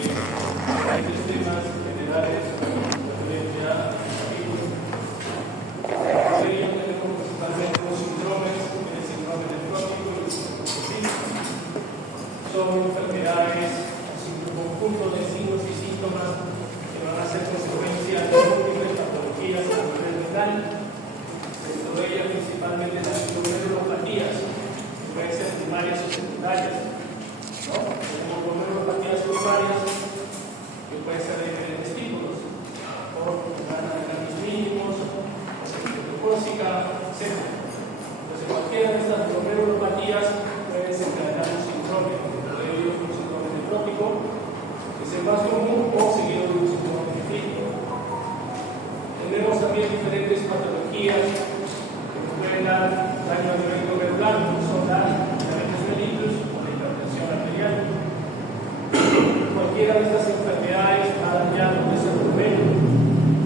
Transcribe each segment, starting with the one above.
hay tres temas generales referente a por ello tenemos principalmente dos síndromes, el síndrome nefrótico y el síndrome físico. Son enfermedades, un conjunto de signos y síntomas que van a ser consecuencia de múltiples patologías a nivel renal, dentro de ellas principalmente las glomerulopatías, que pueden ser primarias o secundarias. Tenemos glomerulopatías primarias, que pueden ser de diferentes tipos, por grandes mínimos, glucósica, etc. Entonces, cualquiera de estas glomerulopatías puede desencadenar un síndrome, dentro de ellos un síndrome nefrótico, que es el más común, o seguido de un síndrome nefrítico. Tenemos también diferentes patologías que nos pueden dar daño a nivel glomerular, como son la diabetes mellitus o la hipertensión arterial. Cualquiera de estas enfermedades va a dañar lo que es el glomérulo,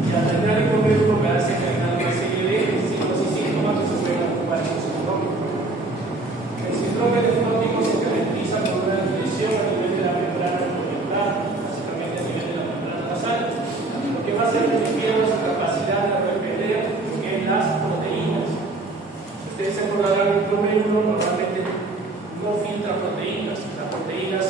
y al dañar el glomérulo me hace que haya una serie de signos y síntomas que se pueden ocupar en un síndrome. El síndrome nefrótico se caracteriza por una lesión a nivel de la membrana glomerular, básicamente a nivel de la membrana basal, lo que va a hacer que pierda su capacidad de repeler lo que es las proteínas. Ustedes se acordarán que el glomérulo normalmente no filtra proteínas. Las proteínas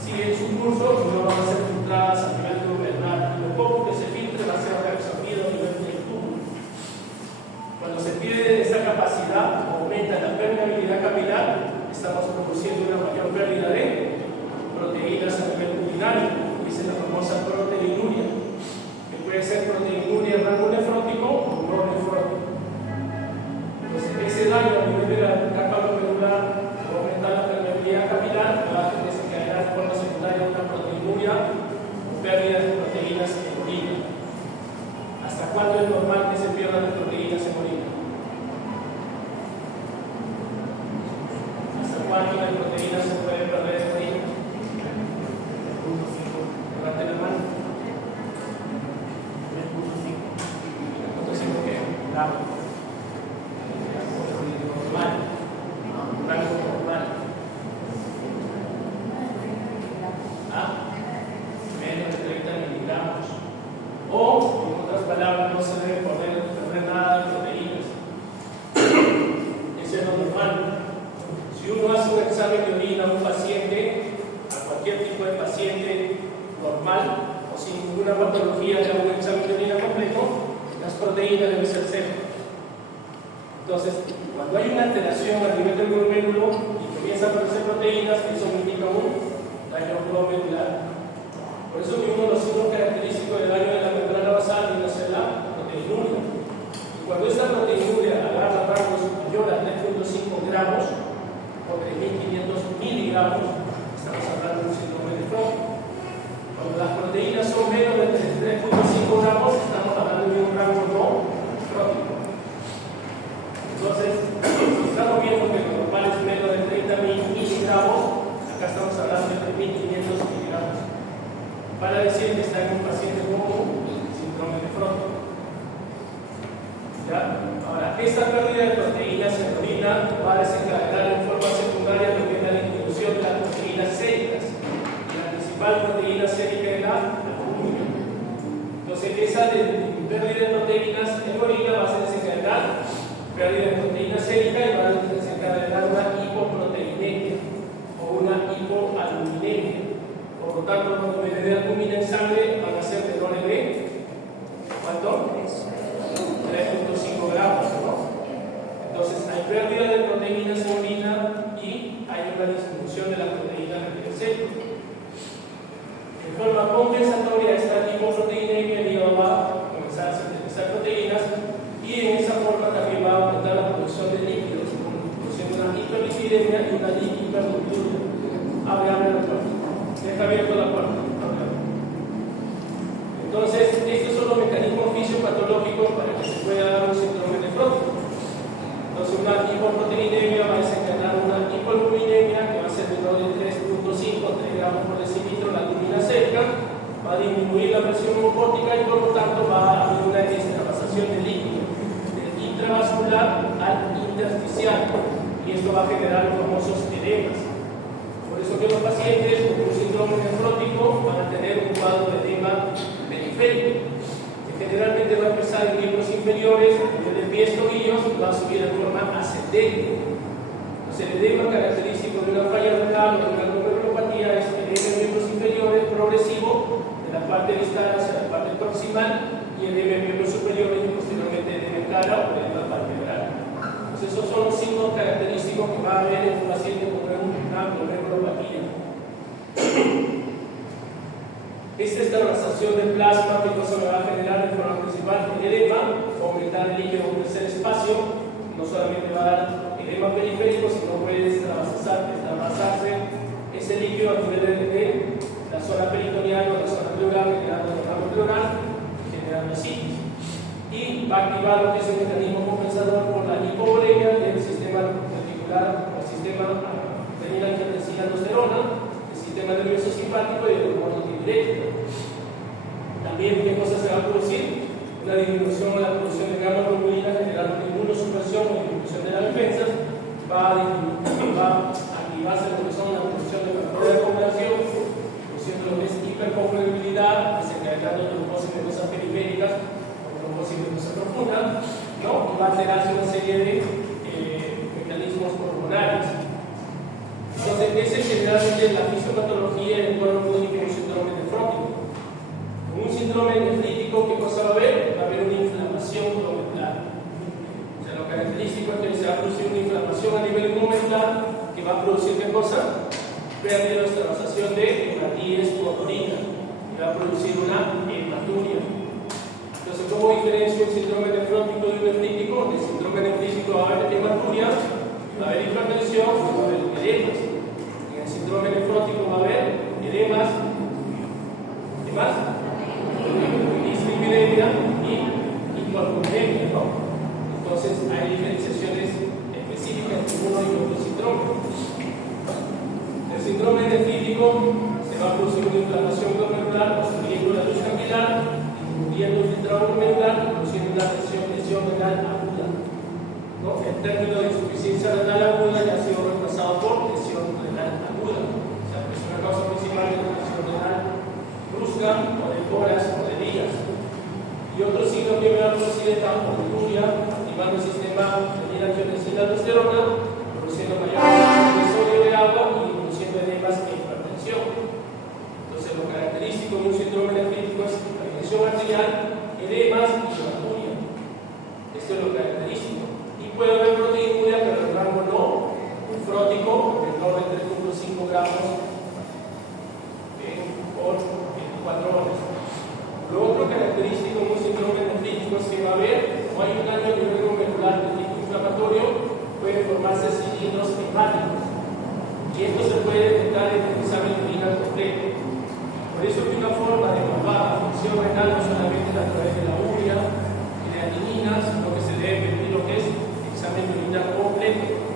siguen su curso y no van a ser filtradas a nivel glomerular. Lo poco que se filtre va a ser reabsorbido a nivel del tubo. Cuando se pierde esa capacidad, aumenta la permeabilidad capilar, estamos produciendo una mayor pérdida de proteínas a nivel urinario, que es la famosa proteinuria, que puede ser proteinuria en rango nefrótico o no nefrótico. Entonces, ese daño a nivel de la capa glomerular aumenta la permeabilidad capilar, va a desencadenar de forma secundaria una proteinuria o pérdida de proteínas en orina. ¿Hasta cuándo es normal que se pierdan las proteínas en orina? ¿Hasta cuándo las proteínas se pueden perder en orina? Levante la mano. 3.5. ¿Qué? Normal. Rango normal. Menos de 30 miligramos. O, en otras palabras, no se debe perder nada de proteínas. Eso es lo normal. Si uno hace un examen de orina a un paciente, a cualquier tipo de paciente normal o sin ninguna patología, le hago un examen de orina completo, las proteínas deben ser cero. Entonces, cuando hay una alteración a nivel del glomérulo y comienza a aparecer proteínas, eso indica un daño glomerular. Por eso que uno de los signos característicos del daño de la membrana basal viene a ser la proteinuria. Y cuando esta proteinuria agarra rangos mayores a 3.5 gramos o 3.500 miligramos, estamos hablando de un síndrome nefrótico. Cuando las proteínas son menos de 3.5 gramos, estamos hablando de un rango no nefrótico. Entonces, si estamos viendo que lo normal es menos de 30.000 miligramos, acá estamos hablando de 3.500 miligramos. Para decir que está en un paciente con síndrome nefrótico. ¿Ya? Ahora, esta pérdida de proteínas en orina va a desencadenar en forma secundaria lo que es la disminución de las proteínas séricas. La principal proteína sérica es la albúmina. Entonces, esa pérdida de proteínas en orina va a desencadenar pérdida de proteína sérica y va a desencadenar una hipoproteinemia o una hipoalbuminemia. Por lo tanto, cuando me dé albúmina en sangre, van a ser menores de ¿cuánto? 3.5 gramos, ¿no? Entonces, hay pérdida de proteínas en orina y hay una disminución de las proteínas a nivel sérico. De forma compensatoria, esta hipoproteinemia el hígado va a comenzar a sintetizar proteínas y en esa forma también va a aumentar la producción de líquidos, produciendo una hiperlipidemia y una hiperlipidemia. Abre la puerta. Deja abierto la puerta. Entonces, estos son los mecanismos fisiopatológicos para que se pueda dar un síndrome nefrótico. Entonces, una hipoproteinemia va a desencadenar una hipoalbuminemia que va a ser menor de 3.5 o 3 gramos por decilitro la albúmina sérica, va a disminuir la presión hemopótica y por lo tanto va a haber una extravasación de líquido del intravascular al intersticial y esto va a generar los famosos edemas. Por eso que los pacientes con un síndrome nefrótico van a tener un cuadro de edema periférico, que generalmente va a empezar en miembros inferiores, desde pies, tobillos, y va a subir de forma ascendente. Entonces, el edema característico de una falla renal o de una glomerulopatía es el edema en miembros inferiores progresivo, de la parte distal hacia la parte proximal, y el edema en miembros superiores y posteriormente el edema en cara o el edema palpebral. Entonces, esos son los signos característicos que va a haber en un paciente con una glomerulopatía. Esta es la transacción de plasma que cosa me va a generar de forma principal el edema, aumentar el líquido en un tercer espacio, no solamente va a dar edema periférico, sino puede trasvasarse ese líquido a nivel de la zona peritoneal o la zona pleural, generando el ramo pleural, generando citis. Y va a activar lo que es el mecanismo compensador por la hipovolemia del sistema reticular, el sistema renina-angiotensina-aldosterona, el sistema nervioso simpático y el hormona tiroides. También, ¿qué cosa se va a producir? Una disminución en la producción de gamma globulina, generando inmunosupresión o disminución de las defensas, va a activarse lo que son la producción de factores de coagulación, produciendo lo que es hipercoagulabilidad, desencadenando trombosis venosas periféricas o trombosis venosa profunda, ¿no? Y va a alterarse una serie de mecanismos hormonales. Entonces, esa es generalmente la fisiopatología en el cuadro clínico de un síndrome nefrótico. En un síndrome nefrítico, ¿qué cosa va a haber? Va a haber una inflamación glomerular. O sea, lo característico es que se va a producir una inflamación a nivel glomerular que va a producir ¿qué cosa? Pérdida o extravasación de hematíes por orina y va a producir una hematuria. Entonces, ¿cómo diferencio el síndrome nefrótico de un nefrítico? En el síndrome nefrítico va a haber hematuria, va a haber hipertensión, va a haber edemas. En el síndrome nefrótico va a haber edemas, ¿qué más? Dislipidemia y hipoalbuminemia, ¿no? Entonces hay diferenciaciones específicas entre uno y otro síndrome. El síndrome nefrítico se va a producir una inflamación glomerular, obstruyendo la luz capilar, disminuyendo el filtrado glomerular, produciendo una lesión renal aguda, ¿no? El término de insuficiencia renal aguda ya ha sido reemplazado por lesión renal aguda. O sea, es una causa principal de la lesión renal brusca o de horas o de días. Y otro signo que me va a producir es la poliuria, activando el sistema renina-angiotensina-aldosterona, produciendo mayor concentración de sodio de agua y produciendo edemas e hipertensión. Entonces, lo característico de un síndrome nefrítico es hipertensión arterial, edemas y hematuria. Esto es lo característico. Y puede haber proteinuria, pero el rango no nefrótico, menor de 3.5 gramos por 24 horas. Lo otro característico de un síndrome nefrítico es que va a haber, como hay un daño a nivel glomerular de tipo inflamatorio, pueden formarse cilindros hepáticos. Y esto se puede detectar en el examen de orina completo. Por eso que una forma de evaluar la función renal no solamente a través de la urea y de adenina, sino que se debe medir lo que es el examen de orina completo.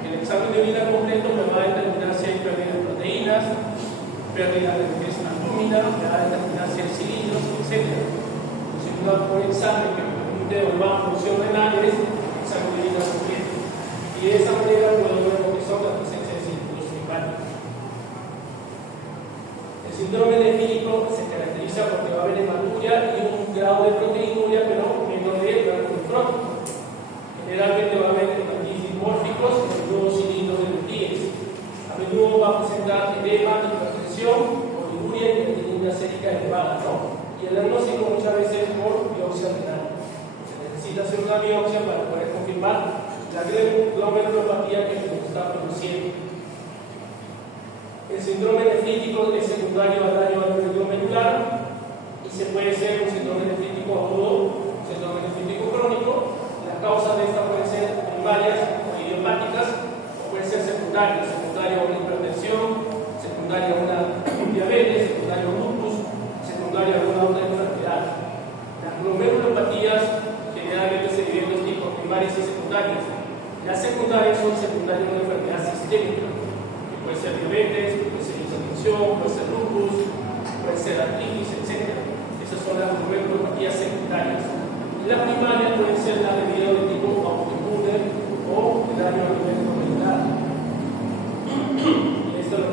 El examen de orina completo me va a determinar si hay pérdida de proteínas, pérdida de lo que es albúmina, me va a determinar si hay cilindros, etc. Si un examen que me permite evaluar función renal es el examen de orina completo. Y de esa manera puedo ver lo que son la presencia de cilindros hepáticos. El síndrome nefrítico se caracteriza porque va a haber hematuria y un grado de proteinuria, pero menor de grado nefrótico. Generalmente va a haber hematíes dimórficos y a menudo cilindros de hematíes. A menudo va a presentar edema, hipertensión, poliuria y creatinina sérica elevada, ¿no? Y el diagnóstico muchas veces es por biopsia renal. Se necesita hacer una biopsia para poder confirmar la glomerulopatía que se está produciendo. El síndrome nefrítico es secundario al daño a nivel glomerular y se puede ser un síndrome nefrítico agudo, un síndrome nefrítico crónico. Las causas de esta pueden ser primarias o idiopáticas o pueden ser secundarias, secundaria a una hipertensión, secundaria a una diabetes, secundaria a un lupus, secundaria a alguna otra enfermedad. Las glomerulopatías generalmente se dividen en dos tipos, primarias y secundarias. Las secundarias son secundarias a una enfermedad sistémica, que puede ser diabetes, puede ser hipertensión, puede ser lupus, puede ser artritis, etc. Esas son las glomerulopatías secundarias. Y las primarias pueden ser las debido de tipo autoinmune o de daño a nivel glomerular. Y esto es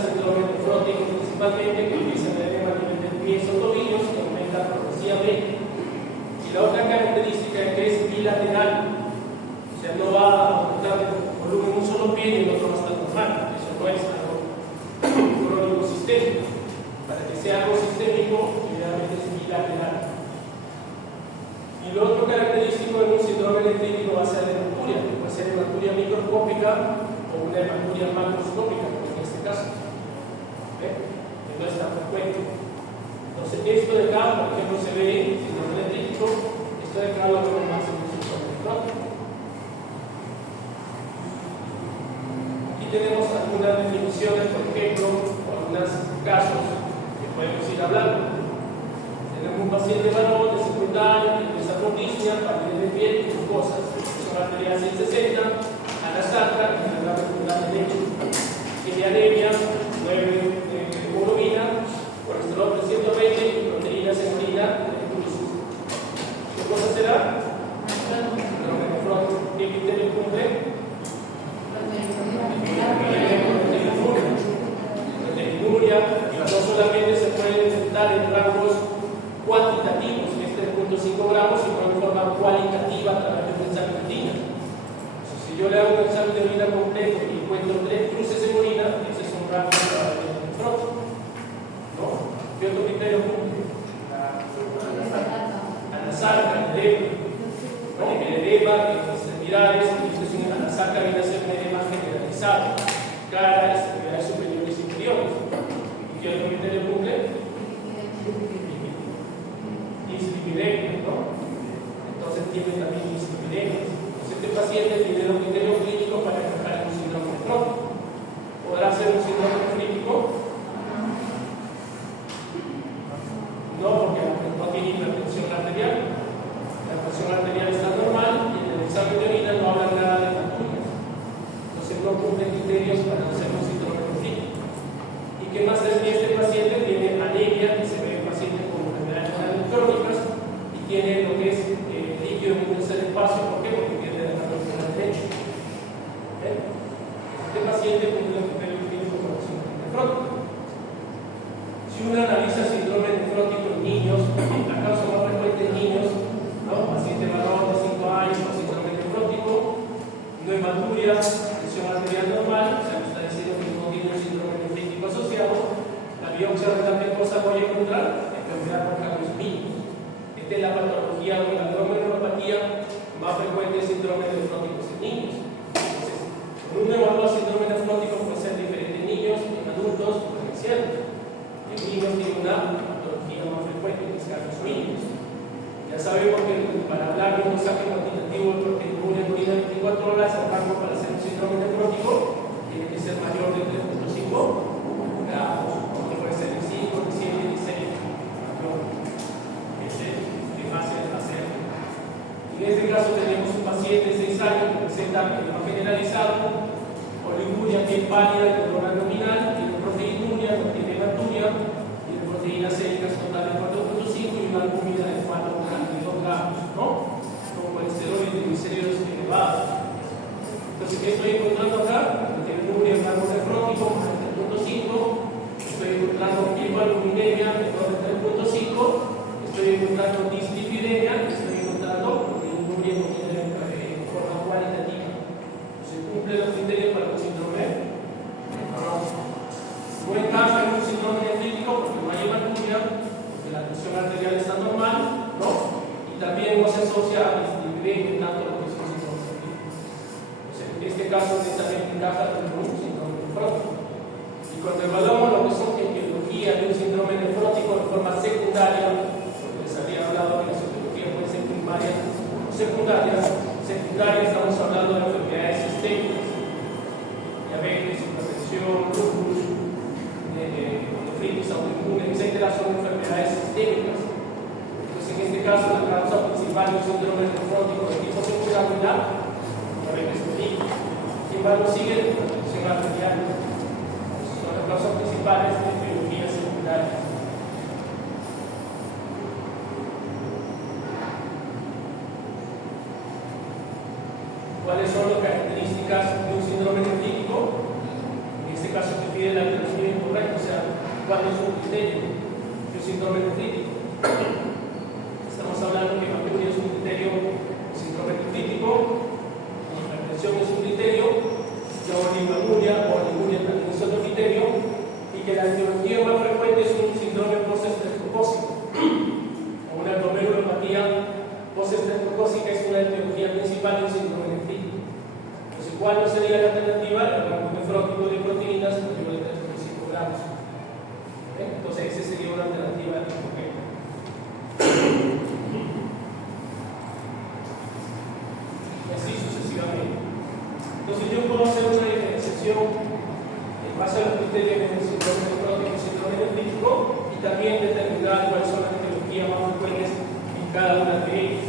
síndrome nefrótico principalmente, que empieza en el edema a nivel de pies o tobillos, que aumenta progresivamente. Y la otra característica es que es bilateral, o sea, no va a aumentar el volumen en un solo pie y el otro va a estar normal. Eso no es algo crónico sistémico. Para que sea algo sistémico, generalmente es bilateral. Y lo otro característico de un síndrome nefrítico va a ser la hematuria, que puede ser hematuria microscópica o una hematuria macroscópica, como en este caso. Que no es tan frecuente. Entonces, esto de acá, por ejemplo, se ve en síndrome nefrítico, esto de acá lo vemos más en un síndrome nefrótico. Aquí tenemos algunas definiciones, por ejemplo, o algunos casos que podemos ir hablando. Tenemos un paciente varón de 50 años que empieza con disnea, pared de piel, glucosas, presión arterial 160, a la sacra, enfermedad ventricular derecha, tiene anemia, 9 de hemoglobina, colesterol 320 y proteínas en orina, ¿qué cosa será? ¿Qué criterio cumple? Proteinuria, no solamente se puede detectar en rangos cuantitativos, que es 3.5 gramos, sino en forma cualitativa a través de un examen de orina. Si yo le hago un examen de orina completo y encuentro 3 cruces en orina, ese es un rango de nefrótico. ¿No? ¿Qué otro criterio cumple? Anasarca, el edema. ¿No? El edema en extremidades, la anasarca viene a ser un edema generalizado. Cara, extremidades superiores y inferiores. ¿Y qué otro criterio cumple? Dislipidemia, ¿no? Entonces tiene también dislipidemia. Entonces este paciente tiene los criterios clínicos para encajar en un síndrome nefrótico. ¿Podrá ser un síndrome nefrítico? No, porque no tiene hipertensión arterial. La presión arterial está normal y en el examen de orina no habla nada de hematuria. Entonces no cumple criterios para hacer un síndrome nefrítico. ¿Y qué más es que este paciente tiene anemia, que se ve en pacientes con enfermedades renales crónicas, y tiene lo que es líquido en un tercer espacio? ¿Por qué? Porque pierde la renal derecho. Este paciente cumple el criterio clínico para un síndrome nefrótico. Si uno analiza síndrome nefrótico en niños, la causa más frecuente en niños, ¿no? Paciente varón de 5 años con síndrome nefrótico, no hematuria, presión arterial normal, o sea, me está diciendo que no tiene un síndrome nefrítico asociado. La biopsia renal cosa voy a encontrar enfermedad por los niños. Esta es la patología o la glomerulopatía más frecuente de síndrome nefrótico en niños. Entonces, cuando uno evalúa síndrome nefrótico puede ser diferente en niños, en adultos o en ancianos. En niños tiene una patología más frecuente, que es los niños. Ya sabemos que para hablar de un mensaje cuantitativo de proteinuria en orina 24 horas, el rango para hacer un síndrome nefrótico tiene que ser mayor de 3.5 gramos, como puede ser de 5, de 7, de 6. Ese es fácil de hacer. En este caso tenemos un paciente de 6 años que presenta edema generalizado, oliguria, piel pálida, dolor abdominal, tiene proteinuria, no tiene hematuria, tiene proteínas séricas totales de 4.5 y una albúmina de 4.2 gramos, ¿no? Con colesterol y triglicéridos elevados. Entonces, ¿qué estoy encontrando acá? Proteinuria en rango nefrótico, 3.5. Estoy encontrando hipoalbuminemia menor de 3.5, estoy encontrando dislipidemia, estoy encontrando proteinuria en forma cualitativa. Se cumplen los criterios para un síndrome nefrótico. No encaja en un síndrome nefrítico porque no hay hematuria, porque la presión arterial está normal, ¿no? Y también no se asocia a dislipidemia tanto lo que es un síndrome nefrítico. Entonces, en este caso, también encaja en un síndrome nefrótico. Y cuando evaluamos lo que son etiologías de un síndrome nefrótico de forma secundaria, porque les había hablado que las etiologías pueden ser primarias o secundarias, estamos hablando de enfermedades sistémicas, diabetes, hipertensión, lupus, nefritis autoinmune, etc. son enfermedades sistémicas. Entonces, en este caso, la causa principal de un síndrome nefrótico de tipo secundario es la diabetes mellitus. Sin embargo, sigue la hipertensión arterial. Las causas principales de etiologías secundarias. ¿Cuáles son las características de un síndrome nefrítico? En este caso se pide la biología ¿Cuál es un criterio? Un síndrome nefrítico. Estamos hablando que hemofilia es un criterio, un síndrome nefrítico, la hipertensión es un criterio, la oligonuria o oligonuria también es otro criterio, y que la etiología más frecuente es un síndrome postestreptocócico, o una glomerulopatía postestreptocócica es una etiología principal de un síndrome nefrítico. Entonces, ¿cuál no sería la alternativa? El rango nefrótico de proteínas mayor de 3,5 gramos. Entonces, esa sería una alternativa de tipo B. Y así sucesivamente. Entonces, yo puedo hacer una diferenciación en base a los criterios del síndrome nefrótico y síndrome nefrítico y también determinar cuáles son las etiologías más frecuentes en cada una de ellas.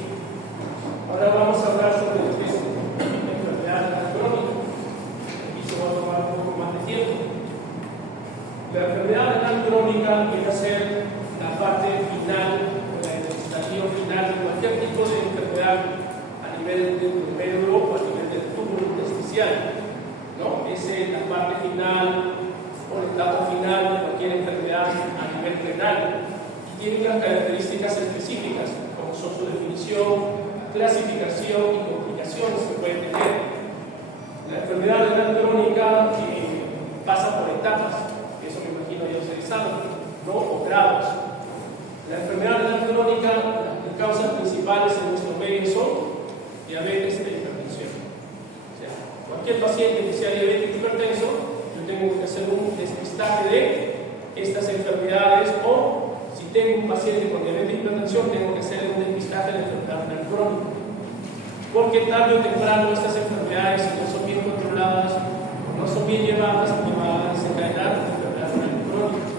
Ahora vamos a hablar sobre lo que es la enfermedad renal crónica. Aquí se va a tomar un poco más de tiempo. La enfermedad renal crónica viene a ser la parte final, o la estadio final de cualquier tipo de enfermedad a nivel del glomérulo o a nivel del túbulo intersticial, ¿no? Es la parte final o la etapa final de cualquier enfermedad a nivel renal y tiene unas características específicas, como son su definición, clasificación y complicaciones que pueden tener. La enfermedad renal crónica pasa por etapas. Eso me imagino ya ustedes saben, ¿no? O grados. La enfermedad renal crónica, las causas principales en nuestro medio son diabetes e hipertensión. O sea, cualquier paciente que sea diabético y hipertenso, yo tengo que hacer un despistaje de estas enfermedades, o si tengo un paciente con diabetes y hipertensión, tengo que hacer un despistaje de la enfermedad renal crónica. Porque tarde o temprano estas enfermedades, si no son bien controladas, no son bien llevadas, me van a desencadenar la enfermedad renal crónica.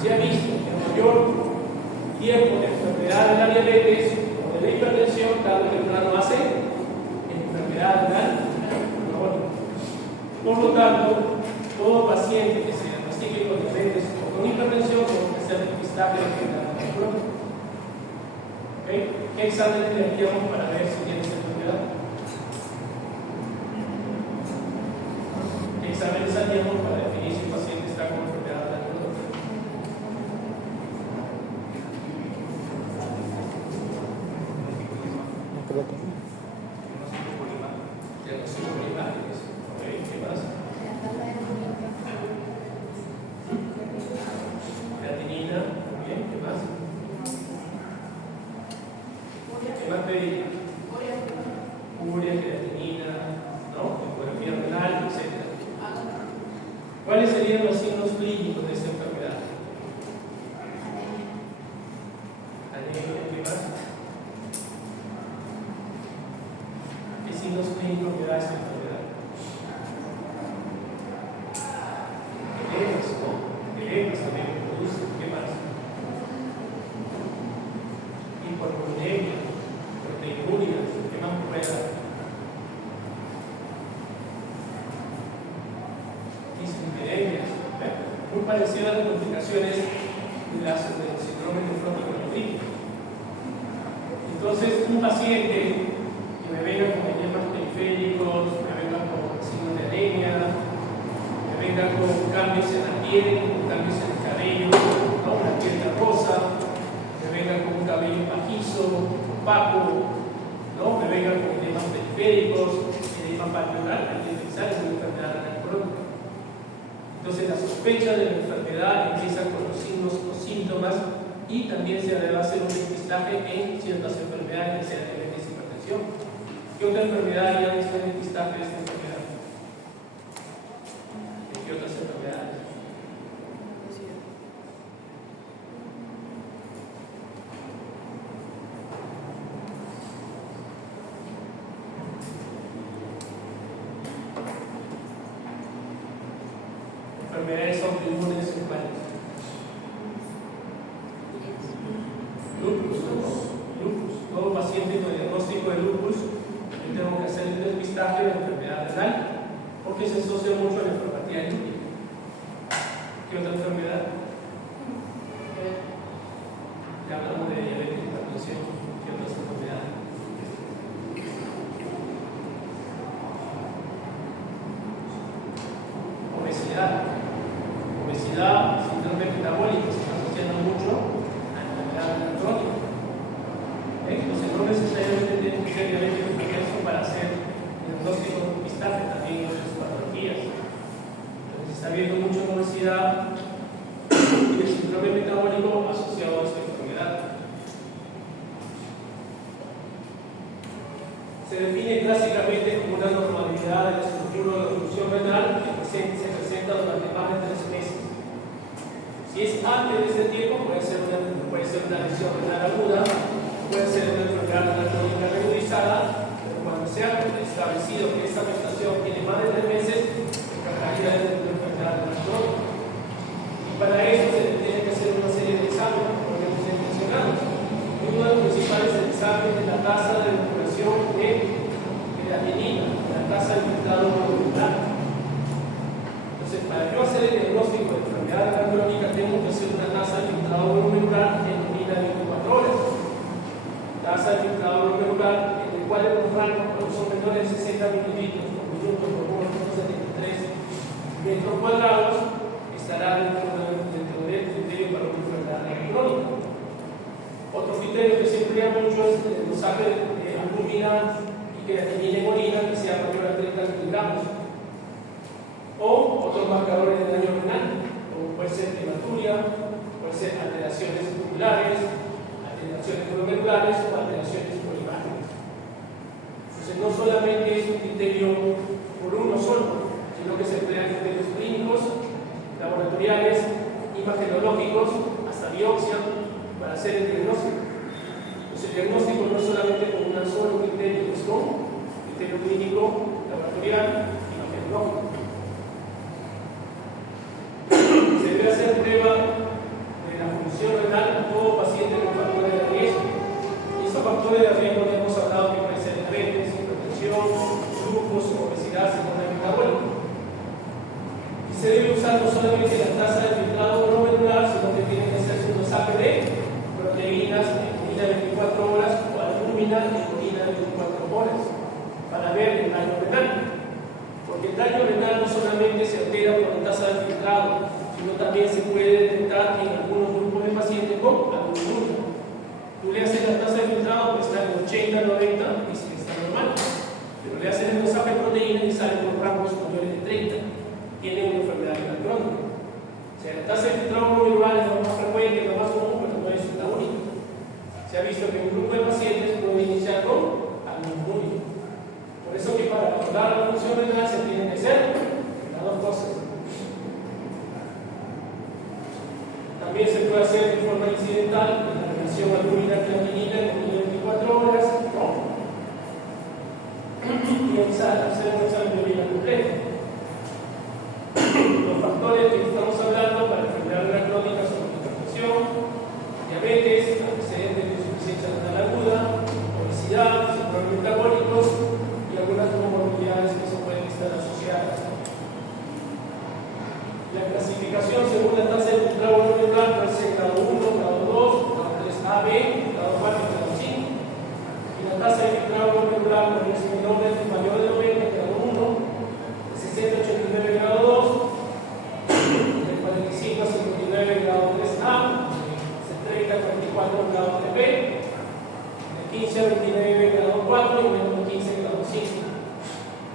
Se ha visto que el mayor tiempo de enfermedad de la diabetes o de la hipertensión, tarde o temprano hace enfermedad renal crónica. Por lo tanto, todo paciente que se diagnostique con diabetes o con hipertensión tiene que hacer despistaje de la enfermedad renal crónica. ¿Okay? ¿Qué exámenes le haríamos para ver si tiene esa enfermedad? ¿Qué exámenes haríamos para definir si un paciente está con enfermedad renal crónica? Diagnóstico por imágenes. ¿Okay? ¿Qué más? Creatinina. Muy bien. ¿Qué más? ¿Qué más pedí? Urea, creatinina, ¿no? Ecografía renal, etc. ¿Cuáles serían los signos clínicos de esta enfermedad? Anemia, ¿qué más? ¿Qué signos clínicos me da esta enfermedad? Edemas, ¿no? Edemas también me produce, ¿qué más? Hiporproteinemia, proteinuria, ¿qué más me puede dar? Dislipidemias, muy parecidas a las complicaciones del síndrome nefrótico nefrítico. Entonces, un paciente que me venga con edemas periféricos, me venga con signos de anemia, me venga con cambios en la piel, con cambios en el cabello, ¿no? Una piel terrosa, me venga con un cabello pajizo, opaco, ¿no? Me venga con edemas periféricos, edema palpebral, hay que pensar en una enfermedad renal crónica. Entonces, la sospecha de la enfermedad empieza con los signos o síntomas, y también se debe hacer un despistaje en ciertas enfermedades, que sea diabetes y hipertensión. ¿Qué otra enfermedad haría este despistaje de esta enfermedad? ¿Qué otras enfermedades? Enfermedades autoinmunes en cuáles? Lupus. Todo paciente con diagnóstico de lupus, yo tengo que hacer el despistaje de la enfermedad renal, porque se asocia mucho a la nefropatía lúpica. ¿Qué otra enfermedad? Ya hablamos de diabetes y hipertensión. ¿Qué otras enfermedades? Obesidad, síndrome porcentaje también en otras patologías. Entonces, está habiendo mucha obesidad y el síndrome metabólico asociado a esta enfermedad. Se define clásicamente como una normalidad de la estructura de la función renal que se presenta durante más de 3 meses. Si es antes de este tiempo, puede ser una lesión renal aguda, puede ser una enfermedad renal crónica regularizada, pero cuando se ha establecido que esta gestación tiene más de 3 meses, encajaría dentro de una enfermedad renal crónica. Y para eso se tiene que hacer una serie de exámenes, como hemos mencionado. Uno de los principales exámenes es la tasa de depuración de creatinina, la tasa de filtrado molecular. Entonces, para yo hacer el diagnóstico de enfermedad renal crónica, tengo que hacer una tasa de filtrado molecular en orina de 24 horas. Tasa de filtrado molecular en el cual los rangos son menores de 60 mililitros por minuto por 1,73 metros cuadrados, estará dentro del criterio para una enfermedad renal crónica. Otro criterio que se emplea mucho es el dosaje de albúmina y creatinina en orina que sea mayor a 30 miligramos. O otros marcadores de daño renal, como puede ser hematuria, puede ser alteraciones musculares, alteraciones glomerulares o alteraciones polimáticas. Entonces, no solamente es un criterio por uno solo, sino que se emplean criterios clínicos, laboratoriales, imagenológicos, hasta biopsia, para hacer el diagnóstico. Entonces, el diagnóstico no es solamente con un solo criterio, es con criterio clínico, laboratorial, imagenológico. Se debe hacer prueba de la función renal a todo paciente con factores de riesgo. Y esos factores de riesgo ya hemos hablado que pueden ser diabetes, hipertensión, lupus, obesidad, síndrome metabólico. Y se debe usar no solamente la tasa de filtrado glomerular, sino que tiene que hacerse un dosaje de proteínas en orina de 24 horas o albúmina en orina de 24 horas para ver el daño renal. Porque el daño renal no solamente se altera por la tasa de filtrado, sino también se puede detectar en algunos grupos de pacientes con albuminuria. Tú le haces la tasa de filtrado, pues está en 80, 90, y está normal. Pero le haces el dosaje de proteína y sale por rangos mayores de 30. Tiene una enfermedad renal crónica. O sea, la tasa de filtrado glomerular es lo más frecuente, lo más común, pero no es la única. Se ha visto que un grupo de pacientes puede iniciar con albuminuria. Por eso que para controlar la función renal se tienen que hacer las dos cosas. También se puede hacer de forma incidental la relación albúmina-creatinina en 24 horas, ¿no? Y hacer un examen de orina completo. Los factores que estamos hablando para enfermedad renal crónica son hipertensión, diabetes, antecedentes de insuficiencia renal aguda, obesidad, síndrome metabólicos y algunas comorbilidades que se pueden estar asociadas. La clasificación según la tasa de filtrado glomerular puede ser grado 1, grado 2, grado 3AB, grado 4 y grado 5. Y la tasa de filtrado glomerular puede ser mayor de 90, grado 1, de 60 a 89, grado 2, de 45 a 59, grado 3A, de 30 a 44, grado 3B, de 15 a 29, grado 4 y menos de 15, grado 5.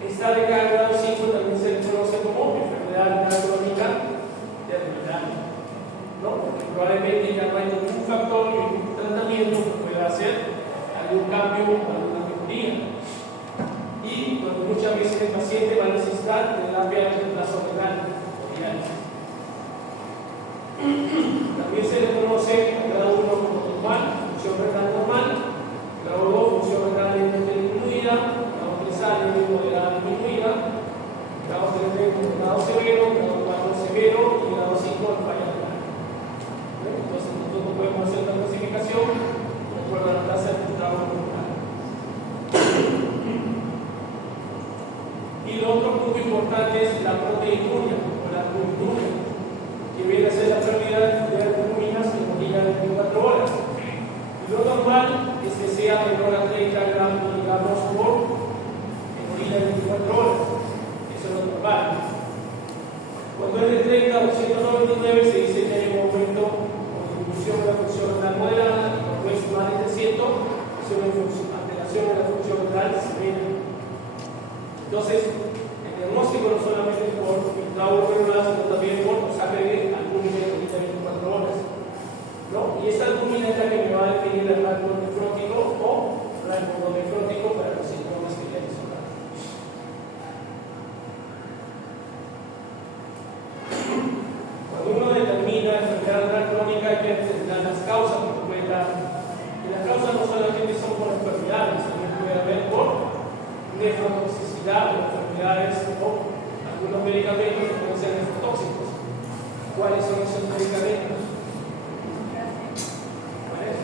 Esta de cada grado 5 también se conoce como enfermedad renal crónica terminal, ¿no? Porque probablemente ya no hay ningún factor ni ningún tratamiento que pueda hacer algún cambio o alguna mejoría. Y cuando muchas veces el paciente va a necesitar terapia de reemplazo renal o diálisis. También se le conoce a grado 1 como normal, función renal normal, grado 2 función renal disminuida, grado 3A moderada disminuida, grado 3 grado severo, grado 4 severo y grado 5 falla renal. Entonces nosotros podemos hacer una clasificación de acuerdo a la tasa de filtrado glomerular. Y lo otro punto importante es la proteinuria o la albuminuria, que viene a ser la pérdida de albuminas en orina de 24 horas. Y lo normal es que sea menor a 30 gramos, digamos, por en orina de 24 horas. Eso es lo normal. Cuando es de 30 a 299 se dice que hay un aumento o disminución de la función renal moderada, y cuando es más de 300 es una alteración de la función renal severa. Entonces, no hago nada, sino también por saque albúmina de 24 horas. ¿No? Y esta albúmina es la que me va a definir el rango nefrótico o rango no nefrótico para los síntomas que ya he mencionado. Cuando uno determina enfermedad renal crónica, hay que determinar las causas que puede dar. Y las causas no solamente son por enfermedades, también puede haber por nefrotoxicidad o enfermedades o algunos medicamentos que pueden ser nefrotóxicos. ¿Cuáles son esos medicamentos? ¿Cuáles?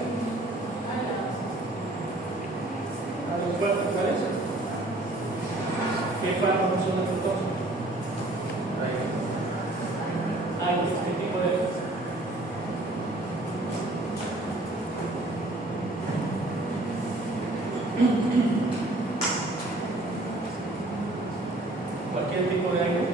¿Qué fármacos son nefrotóxicos? Hay este tipo de cualquier tipo de aire.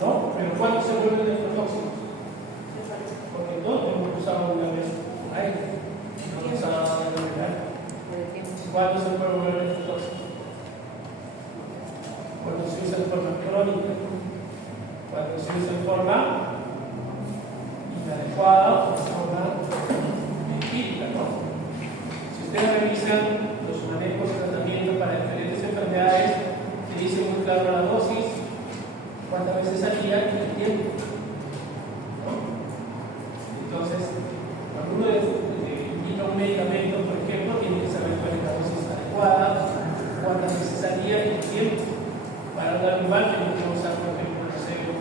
¿No? Pero ¿cuándo se vuelven nefrotóxicos? Porque todos hemos usado una vez aire. No hemos usado ¿cuándo se puede volver nefrotóxico? Cuando se usa en forma crónica, cuando se usa en forma inadecuada o en forma empírica, ¿no? Si ustedes revisan los manejos de tratamiento para diferentes enfermedades, se dice muy claro la dosis, cuántas veces al día y el tiempo, ¿no? Entonces, cuando uno indica un medicamento, por ejemplo, tiene que saber cuál es la dosis adecuada, cuántas veces al día y el tiempo. Para dar un mal, tenemos que usar, por ejemplo, el cero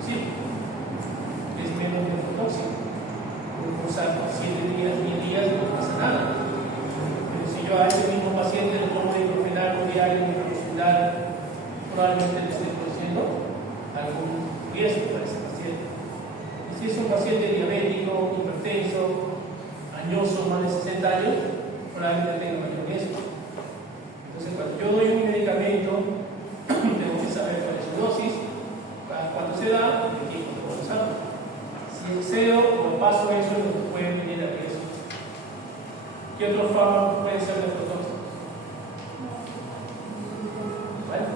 que es menos nefrotóxico. Puedo usar 7 días, 10 días, no pasa nada. Pero si yo a ese mismo paciente le pongo diclofenaco diario, micromuscular, probablemente le estoy produciendo algún riesgo para ese paciente. Y si es un paciente diabético, hipertenso, añoso, más de 60 años, probablemente tenga mayor riesgo. Entonces, cuando yo doy un medicamento, tengo que saber cuál es su dosis, cuándo se da, y el tiempo que puedo usar. Si excedo o paso eso, lo que puede venir a riesgo. ¿Qué otros fármacos pueden ser nefrotóxicos? ¿Vale?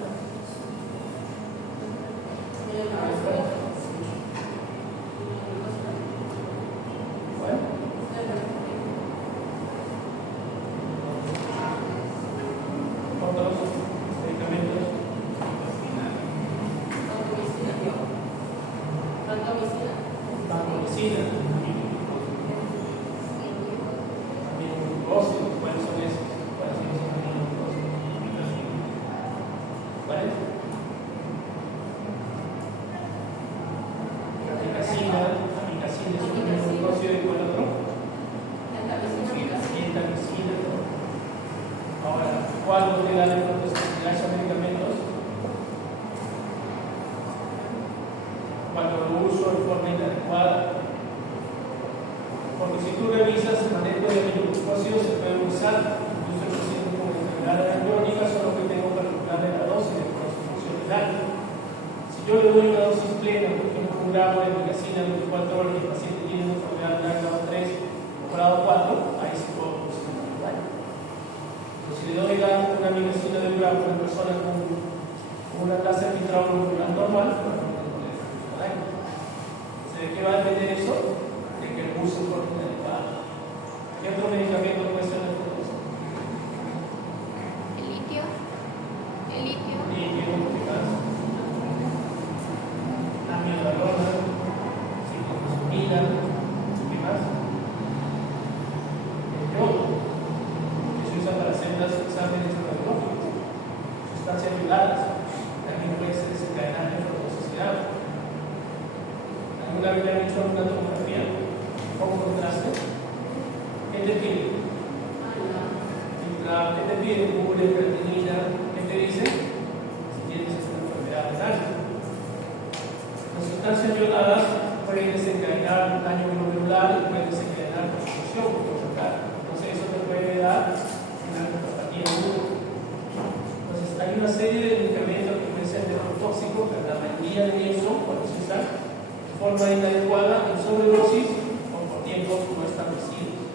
tóxico, pero la mayoría de ellos son cuando se usan de forma inadecuada en sobredosis o por tiempos no establecidos.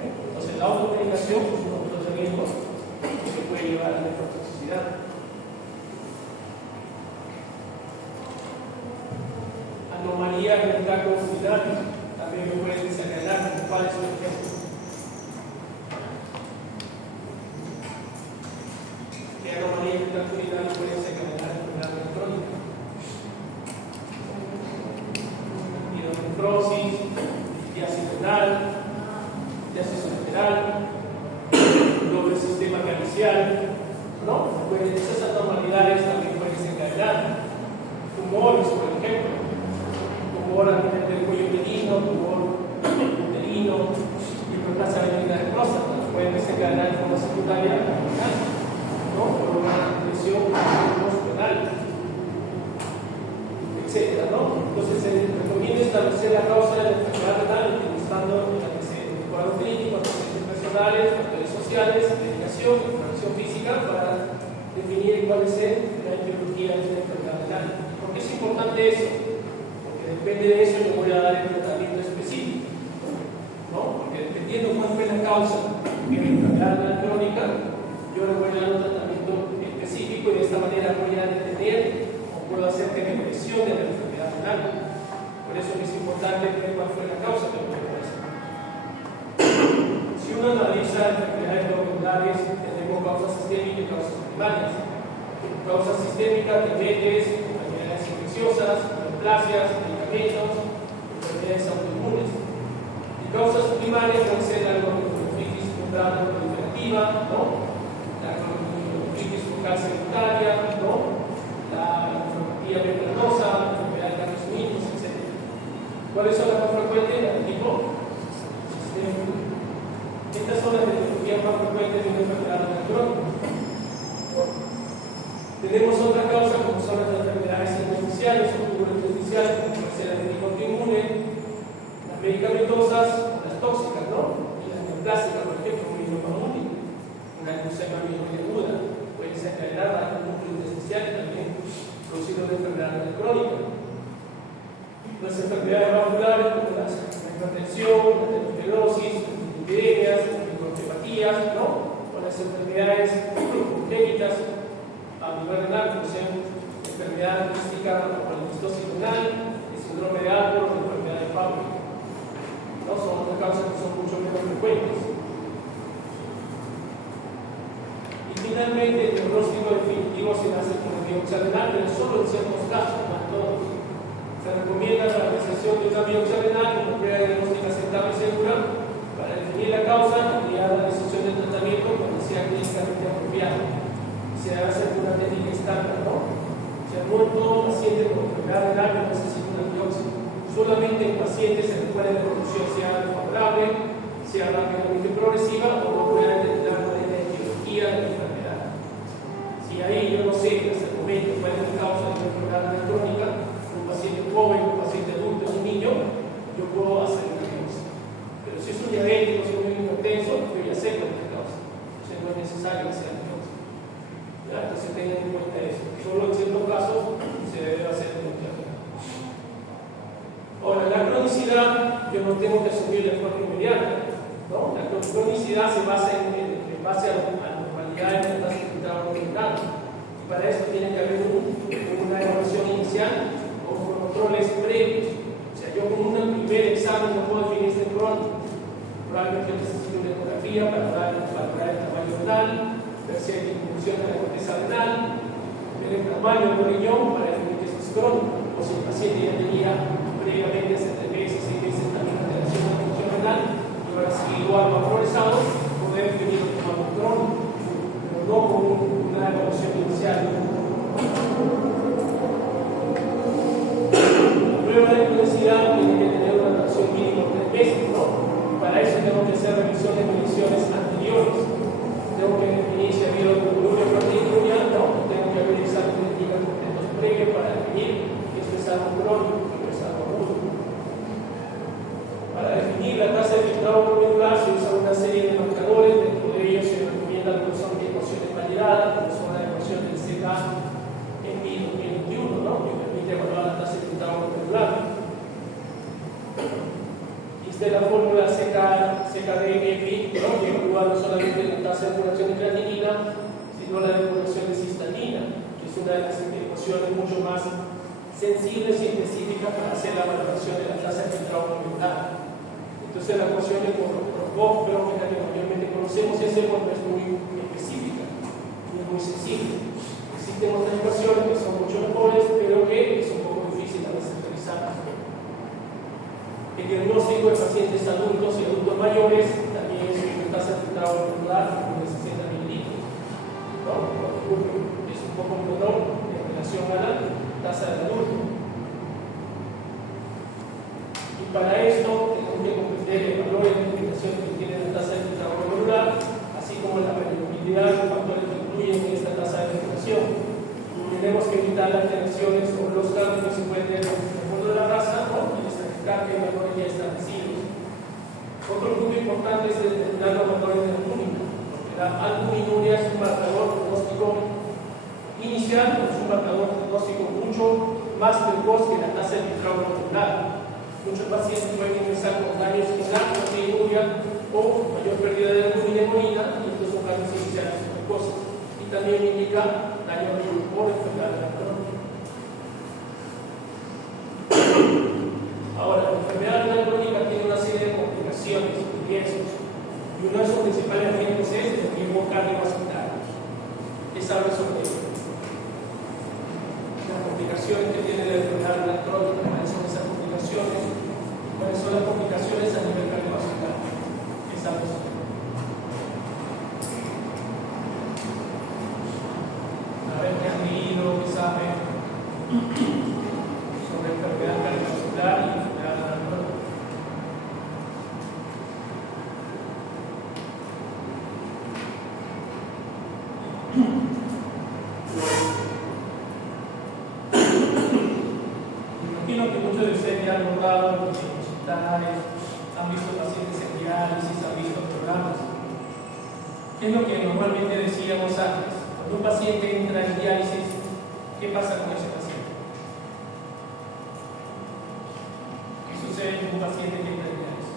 Entonces la automedicación es un factor de riesgo que puede llevar a la nefrotoxicidad. Anomalías en el tracto urinario también lo pueden desencadenar, como cuál es un ejemplo. ¿Qué anomalías en el tracto urinario pueden desencadenar enfermedad crónica? Hidronefrosis, litiasis renal, litiasis cerebral, doble sistema calicial, ¿no? Pues esas anormalidades también pueden desencadenar tumores, por ejemplo. Tumor a nivel del cuello uterino, tumor uterino, hiperplasia benigna de próstata, pueden desencadenar de forma secundaria cáncer, ¿no? Por una lesión postrenal, etcétera, ¿no? Entonces se recomienda establecer la causa de la enfermedad renal utilizando el cuadro clínico, antecedentes personales, factores sociales, medicación, información física para definir cuál es la etiología de la enfermedad renal. ¿Por qué es importante eso? Depende de eso, yo voy a dar el tratamiento específico, ¿no? Porque dependiendo cuál fue la causa de mi enfermedad renal crónica, yo le voy a dar un tratamiento específico y de esta manera voy a detener o puedo hacer que me presione la enfermedad renal. Por eso es importante ver cuál fue la causa de la enfermedad. Si uno analiza enfermedades neuronales, tenemos causas sistémicas y causas primarias. Causa sistémica también es enfermedades infecciosas, neoplasias, enfermedades autoinmunes. Y causas primarias pueden ser la glomerulonefritis membrana proliferativa, ¿no? La glomerulonefritis focal secundaria, ¿no? La nefropatía membranosa, la enfermedad de Carlos-Winnis, etc. ¿Cuáles son las más frecuentes? Las tipo sistémico. Estas son las etiologías más frecuentes de una enfermedad crónica. Tenemos otra causa como son las enfermedades intersticiales o tubulointersticiales, como puede ser la autoinmune, las medicamentosas o las tóxicas, ¿no? Y las neoplásicas, por ejemplo, un mieloma múltiple, una leucemia mieloide aguda, puede desencadenar la núcleo intersticial y también producir una enfermedad crónica. Las enfermedades vasculares como la hipertensión, la aterosclerosis, las lipidemias, las microangiopatía, ¿no? O las enfermedades congénitas a nivel renal, como sea enfermedad quística o poliquistosis renal, el síndrome de Alport o la enfermedad de Fabry. ¿No? Son las causas que son mucho menos frecuentes. Y finalmente, el diagnóstico definitivo se hace con la biopsia renal, pero solo en ciertos casos, no en todos. Se recomienda la realización de una biopsia renal como prueba diagnóstica aceptable y segura para definir la causa y guiar la decisión del tratamiento cuando sea clínicamente apropiado. Se hace una técnica estándar, ¿no? O sea, no en todo paciente con enfermedad renal no necesita una biopsia. Solamente en pacientes en los cuales la evolución sea favorable, sea rápidamente progresiva o no pueda determinar cuál es la etiología de la enfermedad. Si ahí yo no sé hasta el momento cuál es la causa de la enfermedad renal crónica, un paciente joven, un paciente adulto, un niño, yo puedo hacer una biopsia. Pero si es un diabético, si es un hipertenso, yo ya sé cuál es la causa. Entonces no es necesario hacer la biopsia. Entonces tengan en cuenta eso. Solo en ciertos casos se debe hacer el diagnóstico. Ahora, la cronicidad yo no tengo que asumir de forma inmediata, ¿no? La cronicidad se basa en base a la normalidad de la tasa de filtrado comunitario. Y para eso tiene que haber una evaluación inicial con controles previos. O sea, yo con un primer examen no puedo definir este crónico. Probablemente yo necesito una ecografía para valorar el tamaño renal, ver si hay disminución de la corteza renal, ver el tamaño del riñón para definir que esto es crónico, o si el paciente ya tenía previamente hace 3 meses, 6 meses también una alteración de la función renal, y ahora si lo ha progresado, poder definir como algo crónico, pero no con una evaluación inicial. La prueba de cronicidad tiene que tener una duración mínima de 3 meses, ¿no? Para eso tengo que hacer revisión de mediciones anteriores. Tengo que definir si ha habido glomerulia proteinuria, no, tengo que haber exámenes completos previos para definir que esto es algo crónico, que es algo agudo. Para definir la tasa de filtrado glomerular se usa una serie de marcadores, dentro de ellos se recomienda lo que son ecuaciones validadas, como son la ecuación del ZA en vivo. CKD-EPI, ¿no? Que evalúa no solamente la tasa de depuración de creatinina, sino la depuración de cisteína, que es una de las ecuaciones mucho más sensibles y específicas para hacer la valoración de la tasa de filtrado molecular. Entonces la ecuación de Profbov, que mayormente conocemos, es muy específica y es muy sensible. Existen otras ecuaciones que son mucho mejores, pero que es un poco difícil a veces realizarlas. El diagnóstico de pacientes adultos y adultos mayores también es una tasa de filtrado molecular de 60 mililitros, ¿no? Es un poco menor en relación a la tasa del adulto. Y para esto tenemos que comprender el valor de identificación que tiene la tasa de filtrado molecular, así como la variabilidad de factores que influyen en esta tasa de filtración. Tenemos que evitar las alteraciones o los cambios que se pueden ver en el fondo de la raza, ¿no? Y destacar que hay valores ya establecidos. Otro punto importante es determinar los valores de albúmina, porque la albuminuria es un marcador diagnóstico inicial, es un marcador diagnóstico mucho más precoz que la tasa de filtrado molecular. Muchos pacientes pueden empezar con daños en la proteinuria o mayor pérdida de albúmina y hemoglobina, y estos son cambios iniciales precoces. Y también indica daño por enfermedad crónica. Ahora, la enfermedad crónica tiene una serie de complicaciones y riesgos, y uno de sus principales riesgos es el riesgo cardiovascular. ¿Qué sabe sobre ello? Las complicaciones que tiene la enfermedad crónica, ¿cuáles son esas complicaciones? ¿Cuáles son las complicaciones a nivel cardiovascular? ¿Qué sabe sobre ello? A ver qué han leído, qué saben sobre enfermedad cardiovascular y enfermedad crónica. Imagino que muchos de ustedes ya han notado los hospitales, han visto pacientes en diálisis, han visto programas. ¿Qué es lo que normalmente decíamos antes? Cuando un paciente entra en diálisis, ¿qué pasa con ese paciente? ¿Qué sucede con un paciente que entra en diálisis?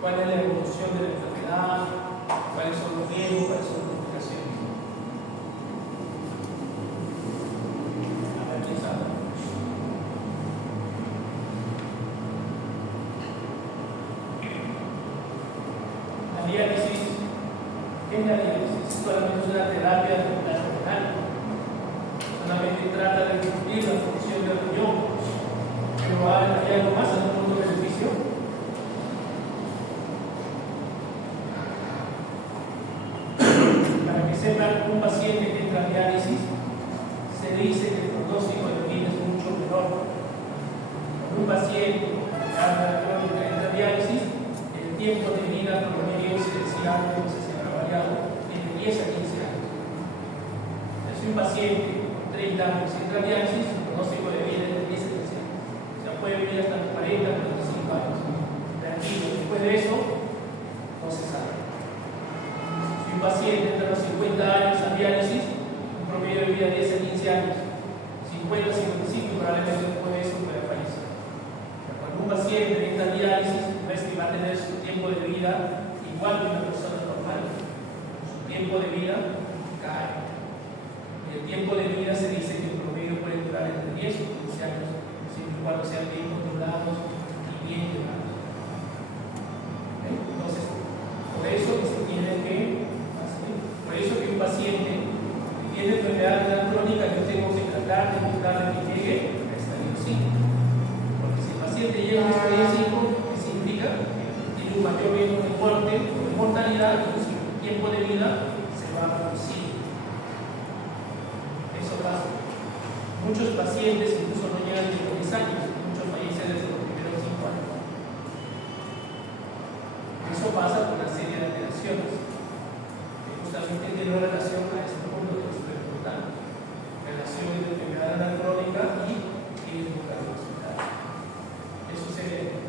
¿Cuál es la evolución de la enfermedad? ¿Cuáles son los riesgos? ¿Cuáles son las complicaciones? A ver, ¿quién sabe? La diálisis, ¿qué es la diálisis? Solamente es una terapia de reemplazo renal. Solamente trata de cumplir la función del riñón. Pero ¿hay algo más en el mundo del beneficio? Para que sepan, un paciente que entra en diálisis, se dice que el pronóstico de vida es mucho menor. Cuando un paciente crónica entra en diálisis, el tiempo de vida promedio se decía antes, se ha variado entre 10 a 15 años. Si un paciente con 30 años entra en diálisis, el pronóstico de vida es de 10 a 15 años. O sea, puede vivir hasta los 40 a 45 años. Tranquilo, después de eso, no se sabe. Si un paciente entra a los 50 años en diálisis, un promedio de vida de 10 a 15 años. 50 a 55, probablemente después de eso puede fallecer. Cuando un paciente entra en diálisis, no es que va a tener su tiempo de vida igual que una persona normal. Su tiempo de vida cae. El tiempo de vida se dice que el promedio puede durar entre 10 o 15 años, siempre y cuando sean bien controlados y bien llevados. Entonces, por eso que se tiene que hacer, por eso que un paciente que tiene enfermedad renal crónica, yo tengo que tratar de buscar que llegue a estadio 5. Porque si el paciente llega a estadio 5, ¿qué significa? Tiene un mayor riesgo de muerte o de mortalidad, y su tiempo de vida se va a reducir. Eso pasa. Muchos pacientes incluso no llegan ni a 10 años, muchos fallecen desde los primeros 5 años. Eso pasa por una serie de alteraciones que justamente tienen relación a este punto que estoy preguntando. Relaciones de enfermedad renal crónica y riesgo cardiovascular. Eso sería.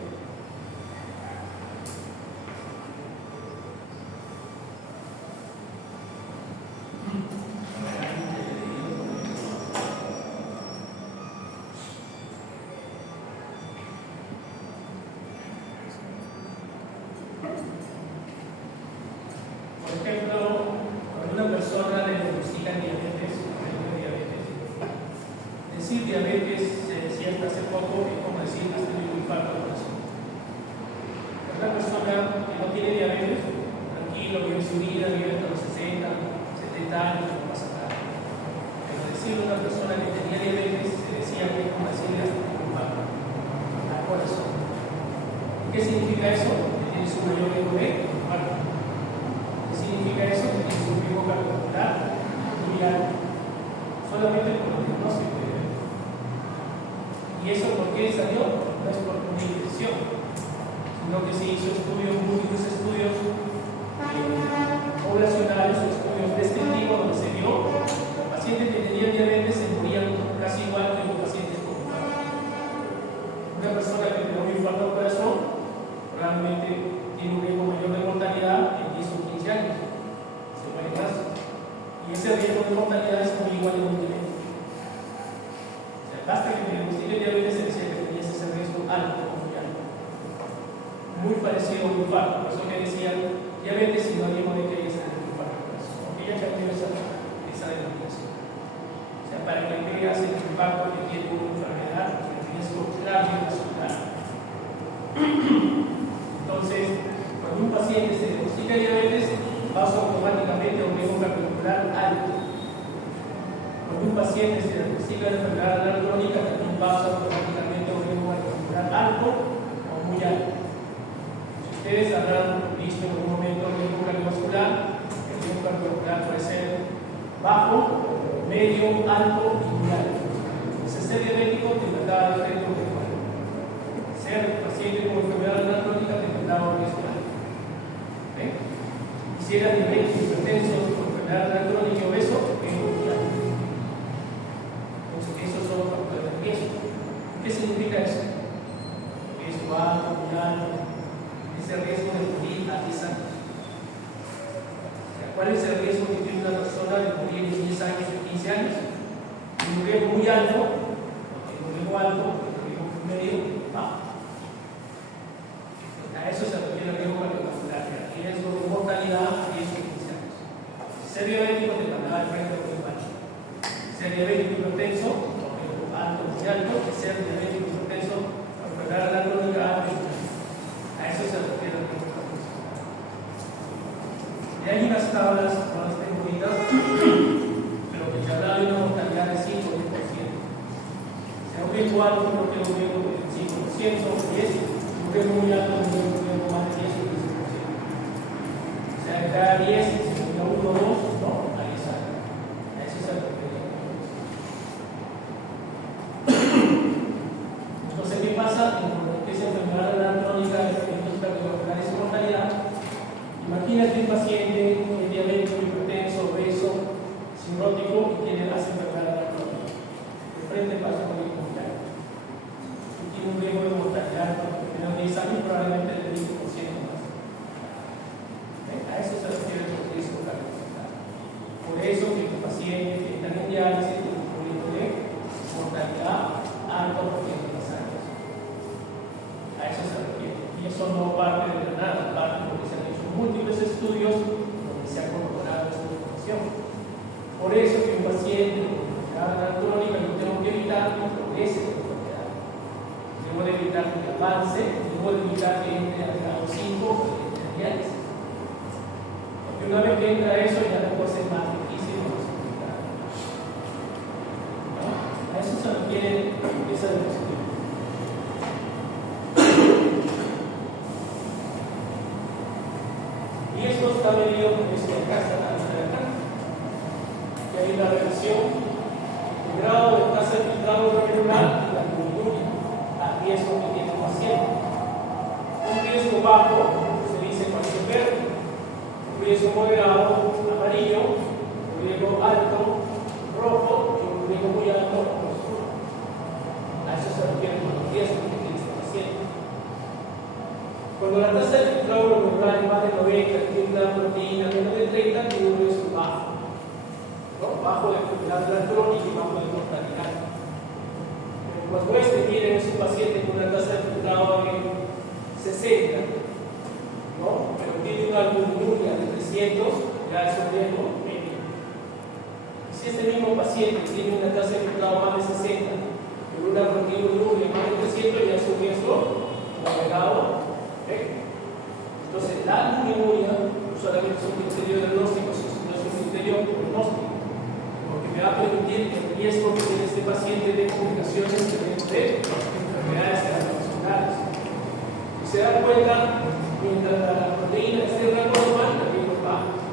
decir diabetes, se decía hasta hace poco, es como decir has tenido un infarto al corazón. Una persona que no tiene diabetes, tranquilo, vive su vida, vive hasta los 60, 70 años, no pasa nada. Pero decir una persona que tenía diabetes, se decía que es como decir has tenido un infarto al corazón. ¿Qué significa eso? Que tienes un mayor riesgo de infarto. ¿Qué significa eso? Que tienes un riesgo cardiovascular muy alto. Solamente por el diagnóstico de diabetes. ¿Y eso por qué salió? No es por una intención, sino que se hizo estudios, múltiples estudios poblacionales o estudios descriptivos donde se vio que los pacientes que tenían diabetes se morían casi igual que los pacientes con infarto. Una persona que tiene un infarto al corazón probablemente tiene un riesgo mayor de mortalidad en 10 o 15 años. Se muere más. Y ese riesgo de mortalidad es muy igual a un diabetes. O sea, basta que te diagnostiquen diabetes, se decía que tenías ese riesgo alto, muy alto. Muy parecido a un infarto. Por eso que decían diabetes sinónimo de que es un infarto. Porque ya cambió esa denominación. O sea, para que veas el impacto que tiene una enfermedad, el riesgo cardiovascular. Entonces, cuando un paciente se diagnostica diabetes, pasa automáticamente a un riesgo cardiovascular alto. Cuando un paciente se diagnostica de enfermedad renal crónica, también pasa automáticamente a un riesgo cardiovascular alto o muy alto. Si ustedes habrán visto en algún momento el riesgo cardiovascular puede ser bajo, medio, alto y muy alto. Entonces, ser diabético te trataba de riesgo de igual. Ser paciente con enfermedad renal crónica te trataba de riesgo alto. Si eras diabético, hipertenso, con enfermedad renal crónica y obeso, es muy alto. Entonces, esos son los factores de riesgo. ¿Qué significa eso? Riesgo alto, muy alto. Ese riesgo de morir a 10 años. ¿Cuál es el riesgo que tiene una persona de morir en 10 años o 15 años? Un riesgo muy alto, un riesgo alto, un riesgo medio, bajo. A eso se refiere el riesgo cardiovascular, riesgo de mortalidad a 10 o 15 años. Ser diabético te mandaba el frente muy bajo. Ser diabético hipertenso, riesgo alto, muy alto, y ser diabético hipertenso, enfermedad renal crónica alta. A eso se refiere el riesgo cardiovascular. Y hay unas tablas, no las tengo ahorita, pero que te habla de una mortalidad de 5 o 10%. O sea, un riesgo alto, creo que un riesgo de 5% o 10%, un riesgo muy alto, un riesgo más de 10 o 15%. O sea, de cada 10, si se uno o 2, no, ahí sale. A eso se refiere. Entonces, ¿qué pasa? En esa enfermedad renal crónica de efectos cardiovasculares y mortalidad. Imagínate un paciente que es diabético, hipertenso, obeso, cirrótico y tiene las enfermedades crónicas. De frente pasa con el mundial. Y tiene un riesgo de mortalidad en los primeros 10 años probablemente del 20% más. A eso se refiere el riesgo cardiovascular. Por eso que los pacientes que están en diálisis tienen un riesgo de mortalidad alto por 10 años. A eso se refiere. Y eso no parte de la nada, parte porque se han hecho múltiples estudios donde se ha corroborado esta información. Por eso que un paciente con enfermedad renal crónica yo tengo que evitar que progrese la enfermedad. Debo de evitar que avance, debo de evitar que entre al grado 5 o que entre a diálisis. Porque una vez que entra eso ya la cosa es más difícil o más complicada. ¿No? A eso se requiere esa diagnóstico. Y esto está medido con esto de acá, que hay una relación del grado de tasa de filtrado glomerular y la albuminuria al riesgo que tiene el paciente. Un riesgo bajo se dice cualquier verde, un riesgo moderado amarillo, un riesgo alto rojo y un riesgo muy alto oscuro. A eso se refiere con los riesgos que tiene este paciente. Cuando la tasa de filtrado glomerular es más de 90, tiene una proteína menos de 30, tiene un riesgo bajo. ¿No? Bajo de enfermedad renal crónica y bajo de mortalidad. Pero cuando tienen es un paciente con una tasa de filtrado de 60, ¿no? Pero tiene una albuminuria de 300, ya es un riesgo medio. Si Si este mismo paciente tiene una tasa de filtrado más de 60, con una proteinuria más de 300, ya es un riesgo moderado. Entonces, la albuminuria no solamente es un criterio diagnóstico, sino es un criterio pronóstico, porque me va a permitir el riesgo que tiene este paciente de complicaciones de enfermedades cardiovasculares. Si se dan cuenta, mientras la proteína esté en rango normal, también nos baja.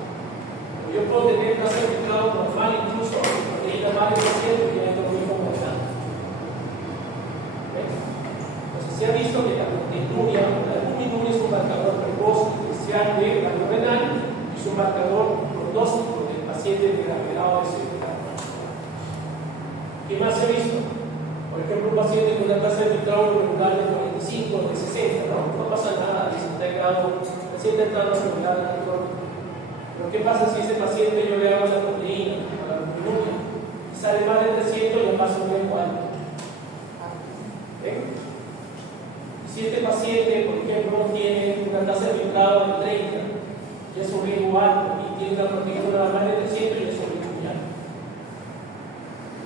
Yo puedo tener tasa de filtrado normal, incluso proteína más de 100, y ya no voy con verdad. Entonces, se ha visto que la proteinuria es un marcador precoz especial de daño renal, es un marcador pronóstico del paciente de gravedad o de severidad. ¿Qué más se ha visto? Por ejemplo, un paciente con una tasa de filtrado regular de 45 o de 60, no pasa nada, se está entrando a la enfermedad crónica. Pero ¿qué pasa si ese paciente yo le hago la proteína, la albuminuria, y sale más de 300 y lo pasa un riesgo alto? Si este paciente, por ejemplo, tiene una tasa de filtrado de 30, ya es un riesgo alto, y tiene una proteína más de 300, ya es un riesgo muy alto.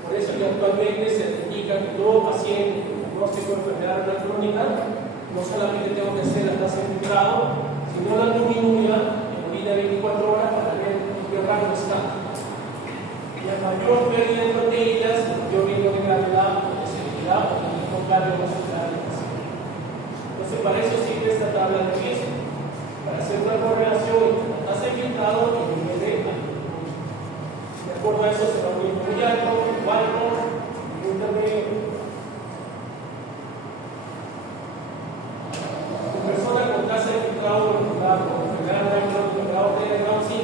Por eso que actualmente se indica que todo paciente con diagnóstico de enfermedad renal crónica no solamente tengo que hacer la tasa de filtrado, sino la albuminuria en orina 24 horas para ver en qué rango está. Y a mayor pérdida de proteínas, mayor riesgo de gravedad, de severidad o de riesgo cardiovascular. Entonces, para eso sirve esta tabla de riesgo, para hacer una correlación entre la tasa de filtrado y el nivel de albuminuria. De acuerdo a eso, se va a unir muy alto, muy alto, muy intermedio. En persona con tasa de filtrado regular, con enfermedad renal crónica grado 3 de grado 5,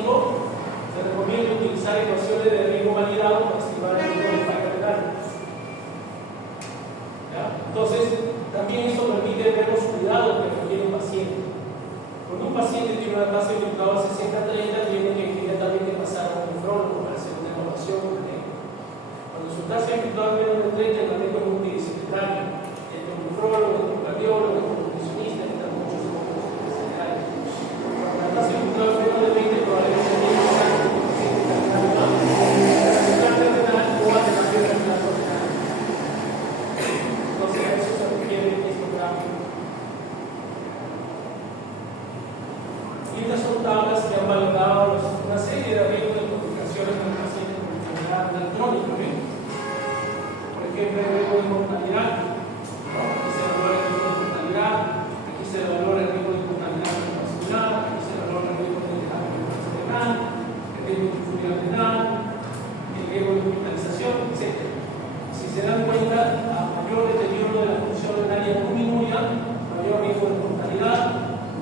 se recomienda utilizar ecuaciones de riesgo validado para estimar el riesgo de falla renal. Entonces, también eso permite ver los cuidados que requiere un paciente. Cuando un paciente tiene una tasa de filtrado de 60-30, tiene que inmediatamente pasar a un nefrólogo para hacer una evaluación. Cuando su tasa de filtrado es menos de 30, el manejo es multidisciplinario. Entre un nefrólogo, entre un cardiólogo, entre un nutricionista, entre muchos otros especialidades. Cuando la tasa de filtrado es menos de 20, probablemente tiene que pasar a un paciente cardiólogo. La renal no va a tener que renal renal. Entonces, a eso se requiere histográfico. Y estas son tablas que han valorado una serie de riesgos de complicaciones en el paciente con enfermedad renal crónica. Por ejemplo, el riesgo de mortalidad. Aquí se valora el riesgo de mortalidad, aquí se valora el riesgo de mortalidad cardiovascular, aquí se valora el riesgo de derrame cerebral, el riesgo de infuria renal, el riesgo de hospitalización, etc. Si se dan cuenta, a mayor deterioro de la función renal y albuminuria, mayor riesgo de mortalidad,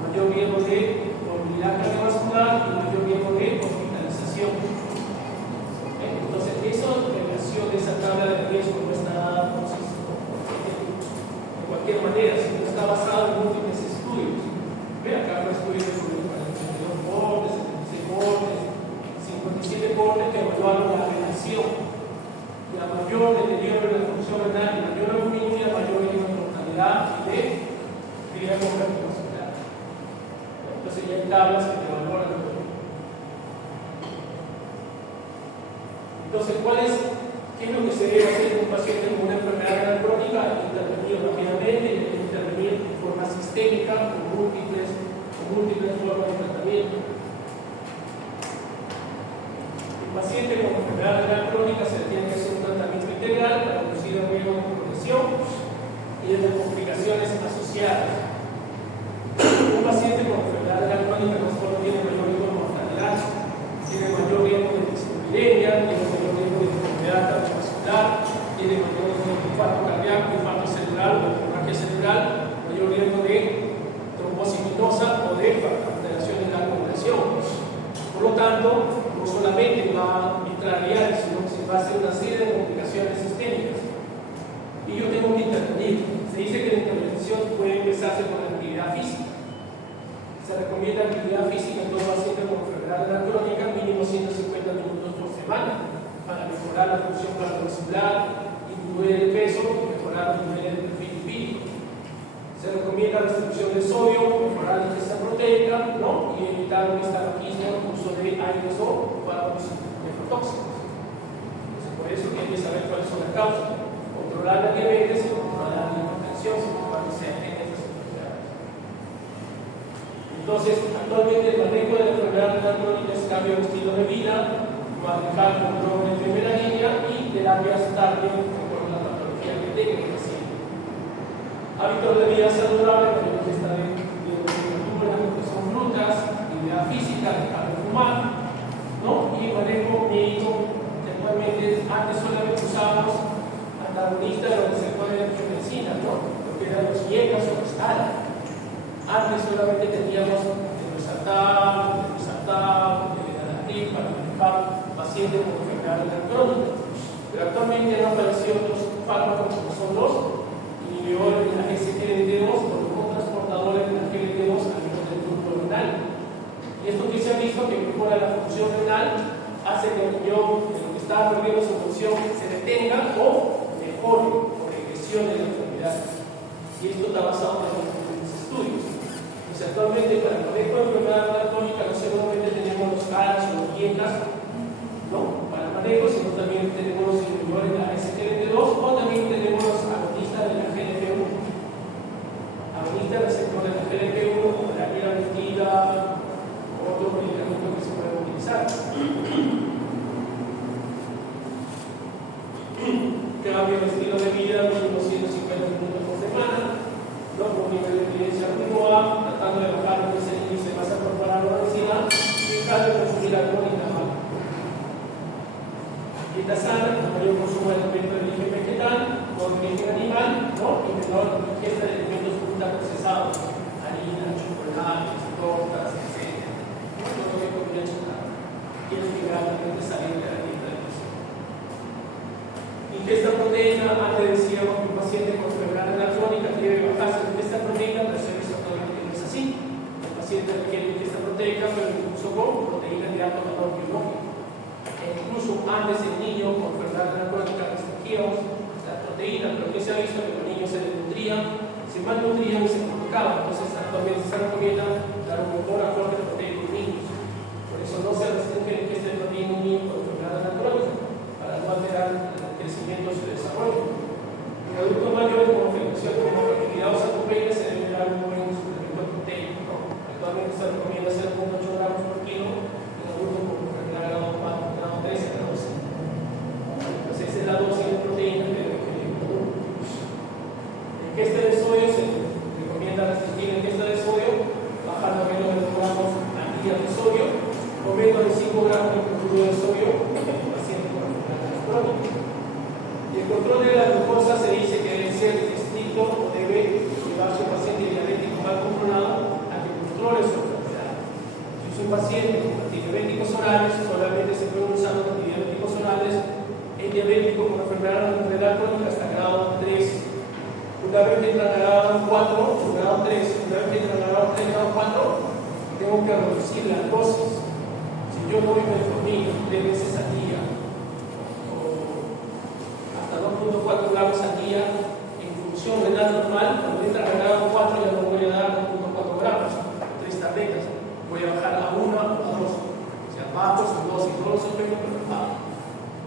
mayor riesgo de movilidad cardiovascular y mayor riesgo de hospitalización. Entonces, esa relación de esa tabla de riesgo no está dada por sí de cualquier manera, sino está basada en múltiples estudios. Ve acá un estudio de 42 cortes, 76 cortes, 57 cortes que evaluaron la relación de la mayor deterioro de la función renal y mayor albuminuria, mayor riesgo de mortalidad y de riesgo cardiovascular. Entonces ya hay tablas que te valoran todo. Entonces, ¿qué es lo que se debe hacer en un paciente con una enfermedad renal crónica? Hay que intervenir rápidamente, hay que intervenir de forma sistémica, con múltiples formas de tratamiento. El paciente con enfermedad renal crónica se tiene que hacer un tratamiento integral para reducir el riesgo de progresión y de las complicaciones asociadas. Un paciente con enfermedad renal crónica no solo tiene mayor riesgo de mortalidad, tiene mayor riesgo de disciplina, tiene mayor riesgo de enfermedad cardiovascular, tiene mayor riesgo de infarto cardíaco, infarto cerebral o hemorragia cerebral, mayor riesgo de trombosis venosa o de alteraciones de la coagulación. Por lo tanto, no solamente va a mitragliar, sino que se va a hacer una serie de complicaciones sistémicas. Y yo tengo que intervenir. Se dice que la intervención puede empezarse con la actividad física. Se recomienda actividad física en todo paciente con enfermedad renal crónica, mínimo 150 minutos por semana, para mejorar la función cardiovascular, disminuir el peso y mejorar los niveles de perfil lipídico. Se recomienda restricción de sodio, mejorar la ingesta proteica, ¿no? Y evitar un estadoquismo, el uso de aires o fármacos nefrotóxicos. causa. Controlar la diabetes y controlar la hipertensión, si no se atienden estas enfermedades. Entonces, actualmente el manejo de la enfermedad renal crónica es cambio de estilo de vida, manejar control de primera línea y terapias tarde con la patología que tenga el paciente. Hábitos de vida saludable, que está de temperatura, que son frutas, actividad física, dejar de fumar, ¿no? Y manejo médico, que actualmente antes solamente usábamos antagonistas de los receptores de angiotensina, ¿no? Lo que eran los IECAS o los ALA. Antes solamente teníamos el losartán, el para manejar pacientes con enfermedad renal crónica. Pero actualmente han aparecido otros fármacos como son los inhibidores de la SGLT2 o los transportadores de la GLT2 a nivel del grupo renal. Y esto que se ha visto que mejora la función renal, hace que el riñón, que está perdiendo su función, se detenga o mejore o regresione la enfermedad. Y esto está basado en los estudios. Entonces, actualmente para el manejo de enfermedad renal crónica no solamente tenemos los ALAS o los IECAS, ¿no? Para el manejo, sino también tenemos los inhibidores de la SGLT2 o también tenemos los agonistas de la GLP1. Agonistas receptores de la GLP1 como la liraglutida o otros medicamentos que se pueden utilizar. Cambio de estilo de vida, mínimo 150 minutos por semana, ¿no? Con un nivel de evidencia adecuado, tratando de bajar ese índice de masa corporal o obesidad y dejar de consumir alcohol y tabaco. Dieta sana, con mayor consumo de alimentos de origen vegetal, no de origen animal, ¿no? Y menor ingesta de alimentos ultraprocesados, harina, chocolates, tortas, etc. ¿No? Todo lo que comida chatarra. Tienes que realmente salir de la dieta de eso. Ingesta proteína, antes decíamos que un paciente con enfermedad renal crónica debe bajar su ingesta proteica, pero se ha visto actualmente no es así. El paciente requiere ingesta proteica, pero incluso con proteínas de alto valor biológico. Incluso antes el niño con enfermedad renal crónica restringíamos la proteína, pero que se ha visto que los niños se desnutrían, se malnutrían y se complicaban. Entonces actualmente se recomienda dar un mejor aporte proteico en niños. Por eso no se restringe la ingesta de proteína en un niño con enfermedad renal crónica, para no alterar el crecimiento y su desarrollo. En adultos mayores con fertilidad o sarcopenia se debe dar un buen suplemento proteico, ¿no? Actualmente se recomienda 0,8 gramos por kilo en adultos con enfermedad grado 4, grado 3, grado 5. Entonces esa es la dosis de proteína que debe tener el adulto. La ingesta de sodio se recomienda restringir la ingesta de sodio, bajando a menos de 2 gramos al día de sodio, o menos de 5 gramos de cloruro de sodio en el paciente con enfermedad renal crónica. Y el control de la glucosa se dice que debe ser estricto o debe llevarse un paciente diabético mal controlado a que controle su enfermedad. Si es un paciente con antidiabéticos orales, solamente se pueden usar los antidiabéticos orales. El diabético con enfermedad crónica hasta grado 3. Una vez que entra a grado 4, grado 3, una vez que entra a grado 3, grado 4, tengo que reducir la dosis. Si yo doy metformina 3 veces al día, 2.4 gramos al día en función renal normal, cuando entra a grado 4 ya no voy a dar 2.4 gramos, 3 tabletas, voy a bajar a 1 o a 2, o sea, bajo su dosis, no los efectos, pero bajo.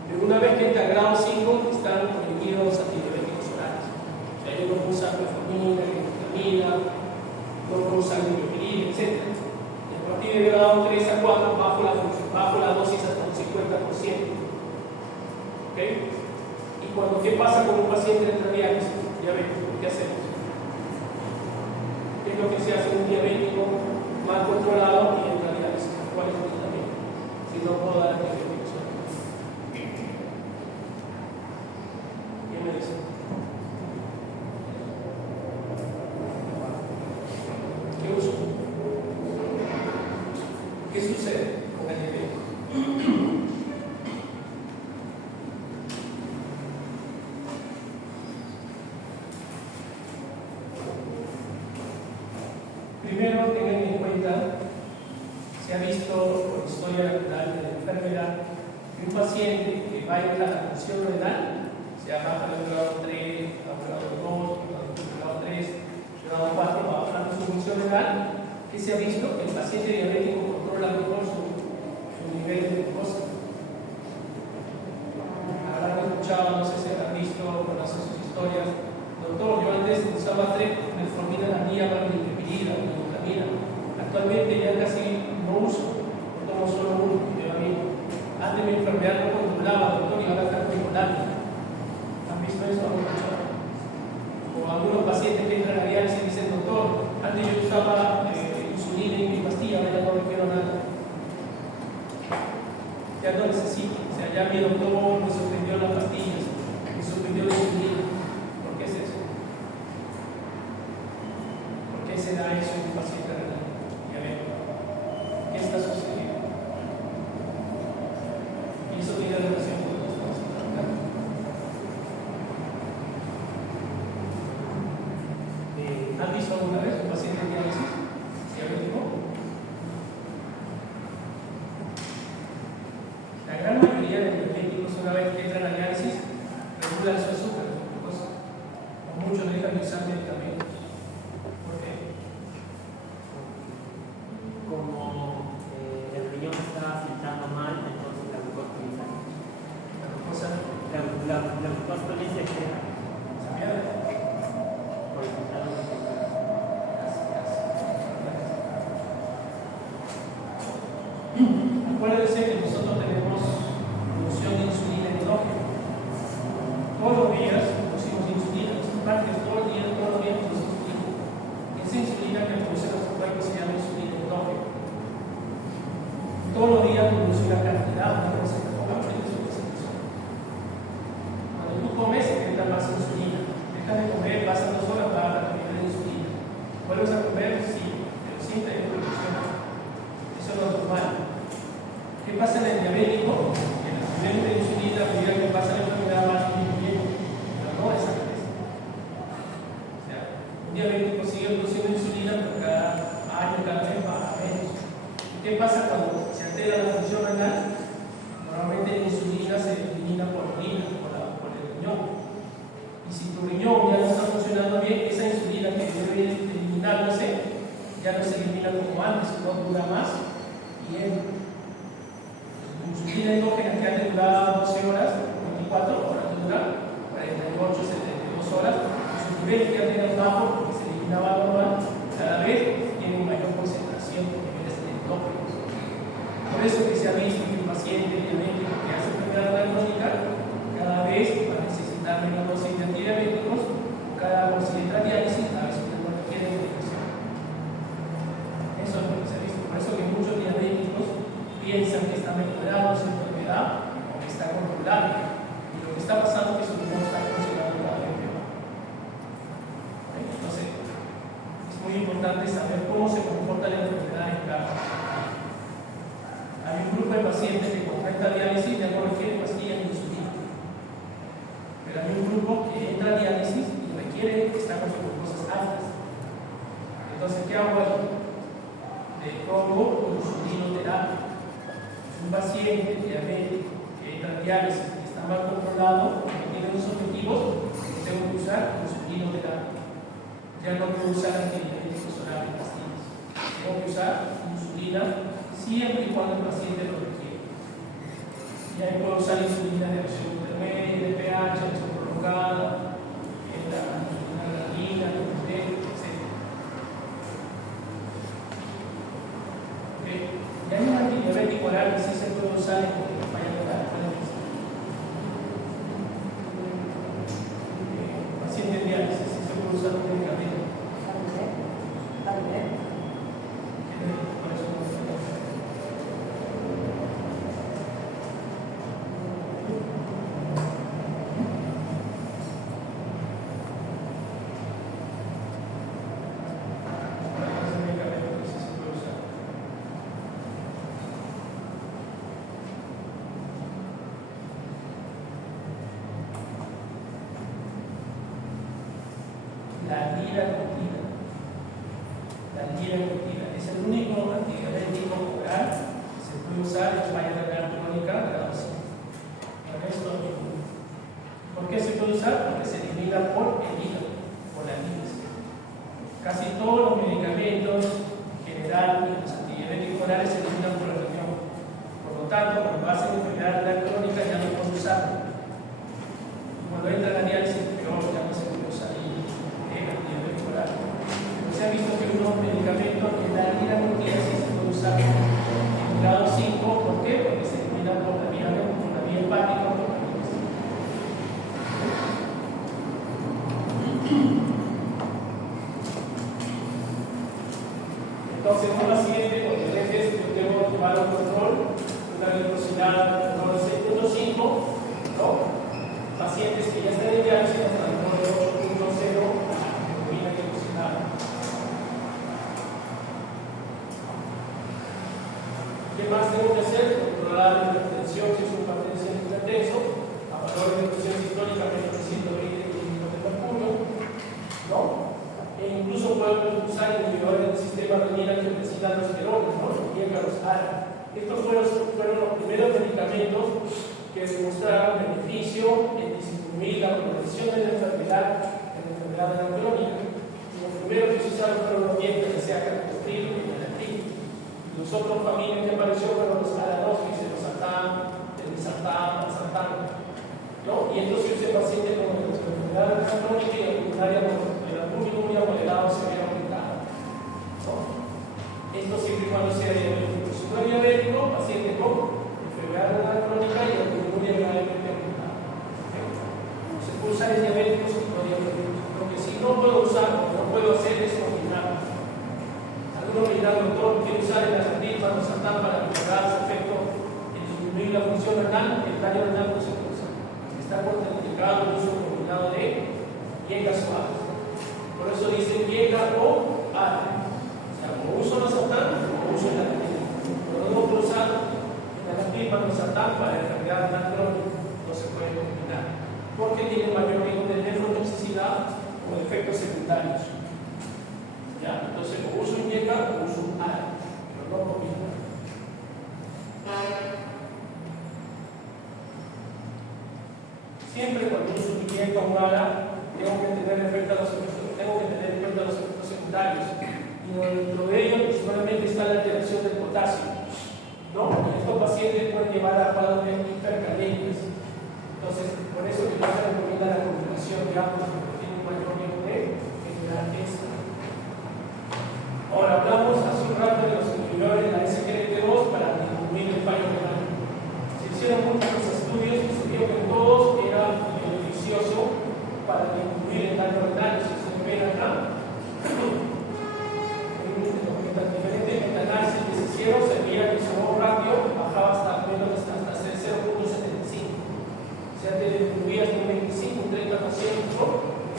Pero una vez que entra a grado 5, están prohibidos los antidiabéticos orales. O sea, yo no puedo usar metformina, vitamina, no puedo usar glicosilina, etc. Y a partir de grado 3 a 4, bajo la dosis hasta un 50%. ¿Ok? ¿Qué pasa con un paciente de diálisis? Diabético, ¿qué hacemos? ¿Qué es lo que se hace en un diabético mal controlado y en la diálisis? ¿Cuál es el tratamiento? Si no puedo dar antibióticos. ¿Qué me dice? ¿Qué uso? ¿Qué sucede con el diabético? Primero, tengan en cuenta, se ha visto por historia natural de la enfermedad, que un paciente que va a entrar a la función renal, se baja de grado 3 a grado 2, grado 3, grado 4, va bajando su función renal, que se ha visto que el paciente diabético controla mejor su nivel de glucosa. Habrán escuchado, no sé si habrán visto historias. Doctor, yo antes usaba metformina en la mía para mi integridad, mi glutamina. Actualmente ya casi no uso, no tomo solo uno, me va bien. Antes mi enfermedad no controlaba, doctor, y ahora está controlando. ¿Han visto eso? O algunos pacientes que entran a diálisis y dicen, doctor, antes yo usaba insulina y mi pastilla, ahora ya no me quiero nada. Ya no necesito. O sea, ya mi doctor me suspendió las pastillas, me suspendió la insulina. ¿Por qué es eso? ¿Por qué se da eso en un paciente renal? Ya ven, ¿qué está sucediendo? Y eso tiene relación con lo que estamos hablando. ¿Han visto alguna vez un paciente en diálisis diabético? La gran mayoría de diabéticos, una vez que entran a diálisis, regulan su azúcar, o muchos dejan de usar medicamentos. ¿Por qué? Como el riñón está filtrando mal, entonces la glucosa comienza a exceder. ¿Sabía? Por el filtrado de Acuérdense que nosotros tenemos producción de insulina endógena. Todos los días producimos insulina, los implantes todos los días producimos insulina. Esa insulina que produce nuestro cuerpo se llama insulina endógena. Todos los días produce una cantidad, una receta. Cuando tú comes, se necesita más insulina. Dejas de comer, pasan 2 horas para la cantidad de insulina. ¿Vuelves a comer? Sí, pero siempre hay producción. Eso es lo normal. ¿Qué pasa en el diabético? En el nivel de insulina, a medida que pasa la enfermedad, va disminuyendo, pero no esa vez. O sea, un diabético sigue produciendo insulina, pero cada año, cada vez va a menos. ¿Y qué pasa cuando se altera la función renal? Normalmente la insulina se elimina por orina, por el riñón. Y si tu riñón ya no está funcionando bien, esa insulina que debe eliminándose ya no se elimina como antes, no dura más y entra. Insulina endógena que antes duraba 12 horas, 24 horas, dura 48, 72 horas. Su nivel que antes era bajo, porque se eliminaba normal, cada vez tiene mayor concentración de niveles endógenos. Por eso que se ha visto que un paciente diabético que hace enfermedad renal crónica cada vez va a necesitar menos dosis de antidiabéticos, o cada vez si entra a diálisis, a veces no requiere medicación. Eso es lo que se ha visto. Por eso que muchos diabéticos piensan que está mejorando su enfermedad o que está controlable. Y lo que está pasando es que su riñón está funcionando cada vez peor. Entonces, es muy importante saber cómo se comporta la enfermedad en cada paciente. Hay un grupo de pacientes que con esta diálisis ya no requieren pastillas ni insulina. Pero hay un grupo que entra a diálisis y requiere estar con sus glucosas altas. Entonces, ¿qué hago ahí? Le pongo insulinoterapia. Un paciente diabético que entra a diálisis, que está mal controlado, que tiene unos objetivos, tengo que usar insulinoterapia. Ya no puedo usar antidiabéticos orales, pastillas. Tengo que usar insulina siempre y cuando el paciente lo requiere. Y ahí puedo usar insulina de acción intermedia, de pH, acción prolongada, la insulina granina, etc. Y hay un antidiabético oral que sí se puede usar en campaña oral. Paciente en diálisis, sí se puede usar un medicamento. Por eso no se puede. Ese medicamento que sí se puede usar. La liraglutida. La liraglutida es el único antidiabético oral que se puede usar en falla renal crónica grado 5. El resto ninguno. ¿Por qué se puede usar? Porque se elimina por el hígado, por la lisis. Casi todos los medicamentos en general y los antidiabéticos orales se eliminan por la riñón. Por lo tanto, cuando hacen enfermedad renal crónica ya no puedo usarlo. Cuando entra la diálisis, peor, ya no se Entonces, un paciente con diabetes, yo debo tomar un control, una glucosidad de 6.5, ¿no? Pacientes que ya están en diálisis hasta el 8.0, hemoglobina glucosilada. ¿Qué más tengo que hacer? Controlar la hipertensión si es un paciente hipertenso, a valores de presión sistólica menos de 120 milímetros de mercurio, ¿no? E incluso puedo usar inhibidores del sistema renina que presentan los esteroides, ¿no? Y los ARA. Estos fueron los primeros medicamentos que demostraron beneficio en disminuir la progresión de la enfermedad crónica. Los primeros que se usaron fueron los dientes, ya sea carbotril y menatril. Los otros familias que aparecieron fueron los alanógenos, los sartán, ¿no? Y estos se usan pacientes con enfermedad crónica y urinaria, el albúmino muy moderado se había aumentado, ¿no? Esto siempre y cuando sea diabético. Si no es diabético, paciente con enfermedad renal crónica y albúmino gravemente aumentado. Se puede usar en diabéticos y no diabéticos. Lo que sí no puedo usar, no puedo hacer es combinar. Algunos me dirán, doctor, quiero usar el anatril, sartán para mejorar su efecto en disminuir la función renal. El daño renal no se puede usar. Está contraindicado el uso combinado de hiegas suaves. Por eso dicen hiega o ARA. O sea, o uso la sartán o uso el anatril. Pero no puedo usar el anatril sartán para la enfermedad renal crónica. No se puede combinar. Porque tiene mayor riesgo de nefrotoxicidad o de efectos secundarios. ¿Ya? Entonces, o uso un hiega o uso un ARA. Pero no combino. Siempre cuando uso un hiega o un ARA, tengo que tener en cuenta los efectos secundarios. Y dentro de ellos, principalmente, está la alteración del potasio, ¿no? Y estos pacientes pueden llevar a cuadros de hipercalemias. Entonces, por eso que no se recomienda la combinación de ambos, porque tiene un mayor riesgo de generar esto. Ahora hablamos hace un rato de los inhibidores de la SGLT2 para disminuir el fallo renal. Se hicieron muchos estudios y se vio que todos eran beneficiosos para disminuir el daño renal. Si se ven acá, en diferentes metaanálisis que se hicieron, se veía que su ratio bajaba hasta 0.75. O sea, te disminuía hasta un 25, un 30%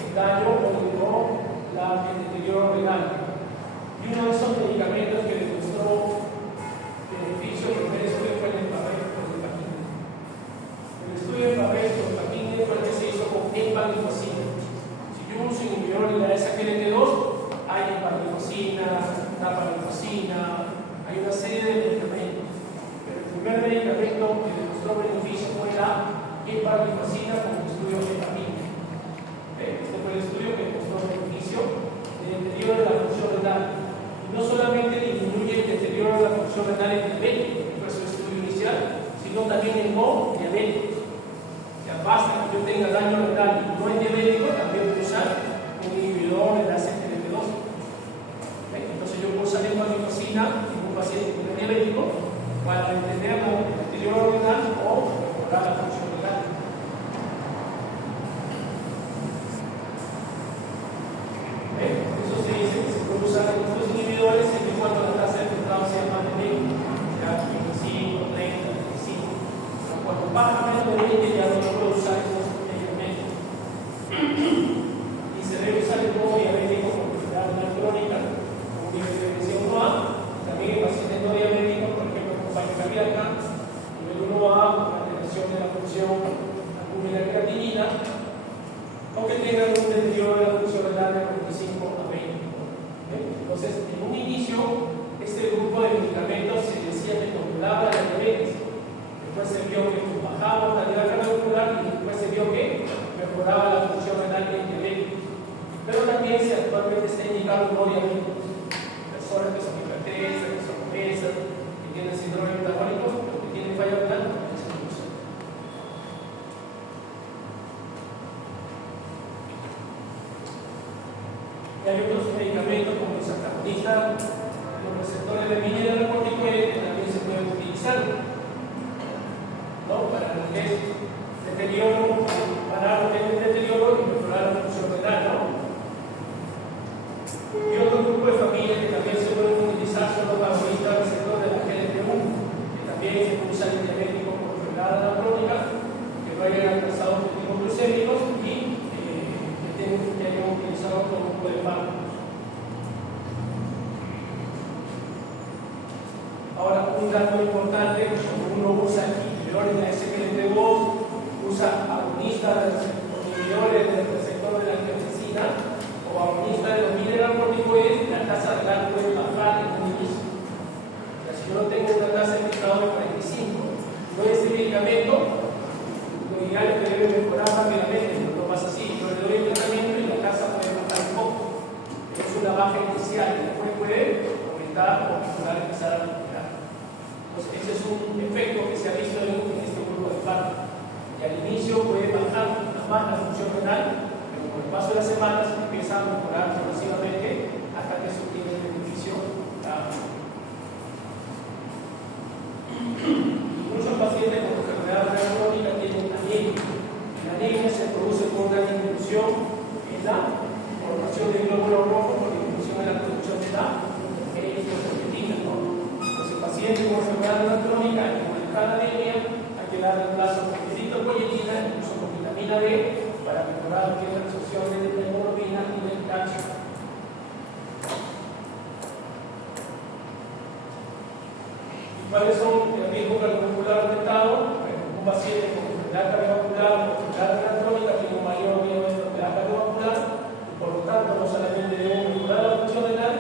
el daño o el deterioro renal. Y uno de esos medicamentos que demostró beneficio, el primer estudio fue el empaquine. El estudio de empaquine fue el que se hizo con empaglifosina. Si yo uso inhibidor de la SGLT2, hay empaglifosina, dapaglifosina, hay una serie de medicamentos. Pero el primer medicamento que demostró beneficio fue la empaglifosina con el estudio de empaquine. Este fue el estudio que demostró beneficio del deterioro de la función renal. No solamente disminuye el deterioro de la función renal en diabéticos, que fue su estudio inicial, sino también en no diabéticos. O sea, basta que yo tenga daño renal y no en diabético, también puedo usar un inhibidor de la SGLT2. Entonces yo puedo usar empaglifosina en un paciente que no es diabético para detener el deterioro renal o mejorar la función renal. Eso se dice que se puede usar en estos inhibidores siempre y cuando la tasa de filtrado sea más de 20, sea 25, 30, 35. Pero cuando baja menos de 20 ya no lo puedo usar en estos medicamentos. Y se debe usar el modo diabético con enfermedad renal crónica, como diabetes 1A, también en pacientes no diabéticos, por ejemplo, con falla cardíaca, nivel 1A, con alteración de la función albúmina creatinina, o que tengan un deterioro de la función renal de 45 a 20. Entonces, en un inicio, este grupo de medicamentos se decía que controlaba la diabetes. Después se vio que bajaba la calidad cardiovascular y después se vio que mejoraba la función renal en diabéticos. Pero también actualmente está indicado no diabéticos. Personas que son hipertensas, que son obesas, que tienen síndrome metabólico, pero que tienen falla renal, también se usa. Y hay otros medicamentos como los antagonistas, los receptores de mineralocorticoides que también se pueden utilizar, ¿no? Para lo que es deterioro, parar el deterioro y mejorar la función renal, ¿no? Y otro grupo de familias que también se pueden utilizar son dato importante, cuando uno usa inhibidores de la SGLT2, usa agonistas inhibidores del receptor de la angiotensina o agonistas de los mineralocorticoides, la tasa de gas puede bajar en un inicio. O sea, si yo no tengo una tasa de estado de 45, no ese medicamento, lo ideal es que debe mejorar rápidamente, pero no pasa así. Yo le doy el tratamiento y la tasa puede bajar un poco. Es una baja inicial y después puede aumentar o mejorar, empezar a recuperar. Entonces, ese es un efecto que se ha visto en este grupo de fármacos. Y al inicio puede bajar más la función renal, pero con el paso de las semanas empieza a mejorar progresivamente hasta que se obtiene el beneficio. Muchos pacientes con enfermedad renal crónica tienen anemia. La anemia se produce por una disminución en la formación de glóbulos rojos, por disminución en la producción de la eritropoyetina. Entonces, pacientes con enfermedad renal crónica y con la anemia hay que dar reemplazo con eritropoyetina, incluso con vitamina D, para mejorar lo que es la absorción de la hemoglobina y del calcio. ¿Cuáles son el riesgo cardiovascular aumentado? Bueno, un paciente con enfermedad cardiovascular o enfermedad renal crónica tiene un mayor riesgo de enfermedad cardiovascular y por lo tanto no solamente debo mejorar la función renal,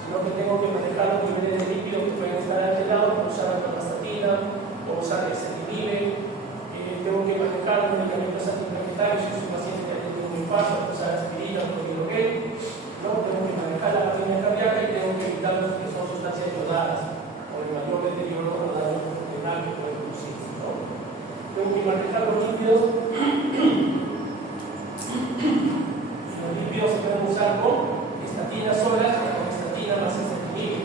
sino que tengo que manejar los niveles de lípidos que pueden estar alterados por usar atorvastatina o usar ezetimibe. Tengo que manejar los medicamentos antiinflamatorios si es un paciente que tiene un infarto, usar aspirina o hidroquel. Tengo que manejar la arritmia cardíaca y tengo que evitar los que son sustancias yodadas o el mayor deterioro renal que puede producirse. Tengo que manejar los lípidos. Los lípidos se pueden usar con estatinas solas o con estatina más ezetimibe.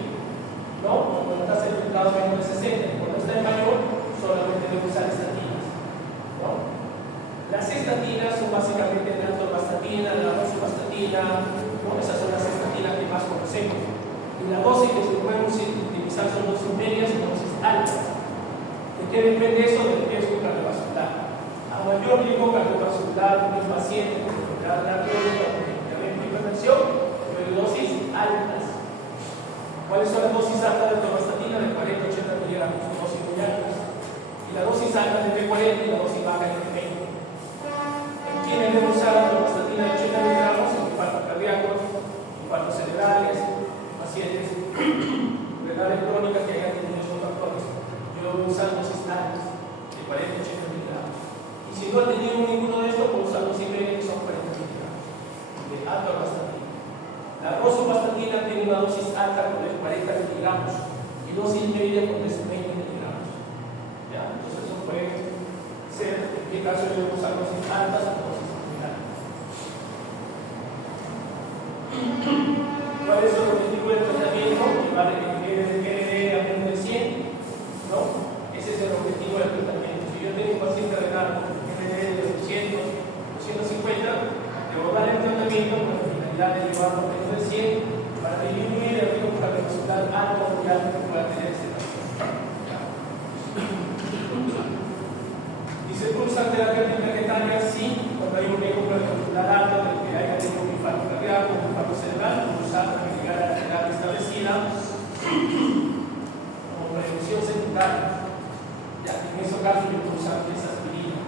Cuando está certificado menos de 60, cuando está en mayor, solamente debo usar estatinas. Las estatinas son básicamente la atorvastatina, la rosuvastatina, esas son las estatinas que más conocemos. Y la dosis que se pueden utilizar son dosis medias y dosis altas. ¿De qué depende eso? Del riesgo cardiovascular. A mayor riesgo cardiovascular de un paciente con enfermedad crónica o medicamento de hipertensión, yo doy dosis altas. ¿Cuáles son las dosis altas de atorvastatina? De 40-80 miligramos, son dosis muy altas. Y la dosis alta es de 40 y la dosis baja es de 20. ¿En quiénes debo usar la atorvastatina de 80 miligramos? En infartos cardíacos, infartos cerebrales, pacientes renales crónicas que hayan tenido esos factores. Yo debo usar dosis altas de 40-80 miligramos. Y si no he tenido ninguno de estos, puedo usar dosis media que son 40 miligramos de atorvastatina. La rosuvastatina tiene una dosis alta con 40 miligramos y dosis media con 20 miligramos. Entonces eso puede ser en qué caso yo debo usar dosis altas o dosis medianas. ¿Cuál es el objetivo del tratamiento? Llevar el ND a menos de 100, Ese es el objetivo del tratamiento. Si yo tengo un paciente renal con ND de 200, 250, debo dar el tratamiento con la finalidad de llevarlo a menos de 100 para disminuir el riesgo cardiovascular alto o muy alto que pueda tener ese paciente. ¿Y se puede usar terapia antiplaquetaria? Sí, cuando hay un riesgo cardiovascular alto, de que haya tenido un infarto cardíaco, un infarto cerebral, puedo usar para llegar a la terapia establecida como prevención secundaria. En esos casos yo puedo usar esa aspirina.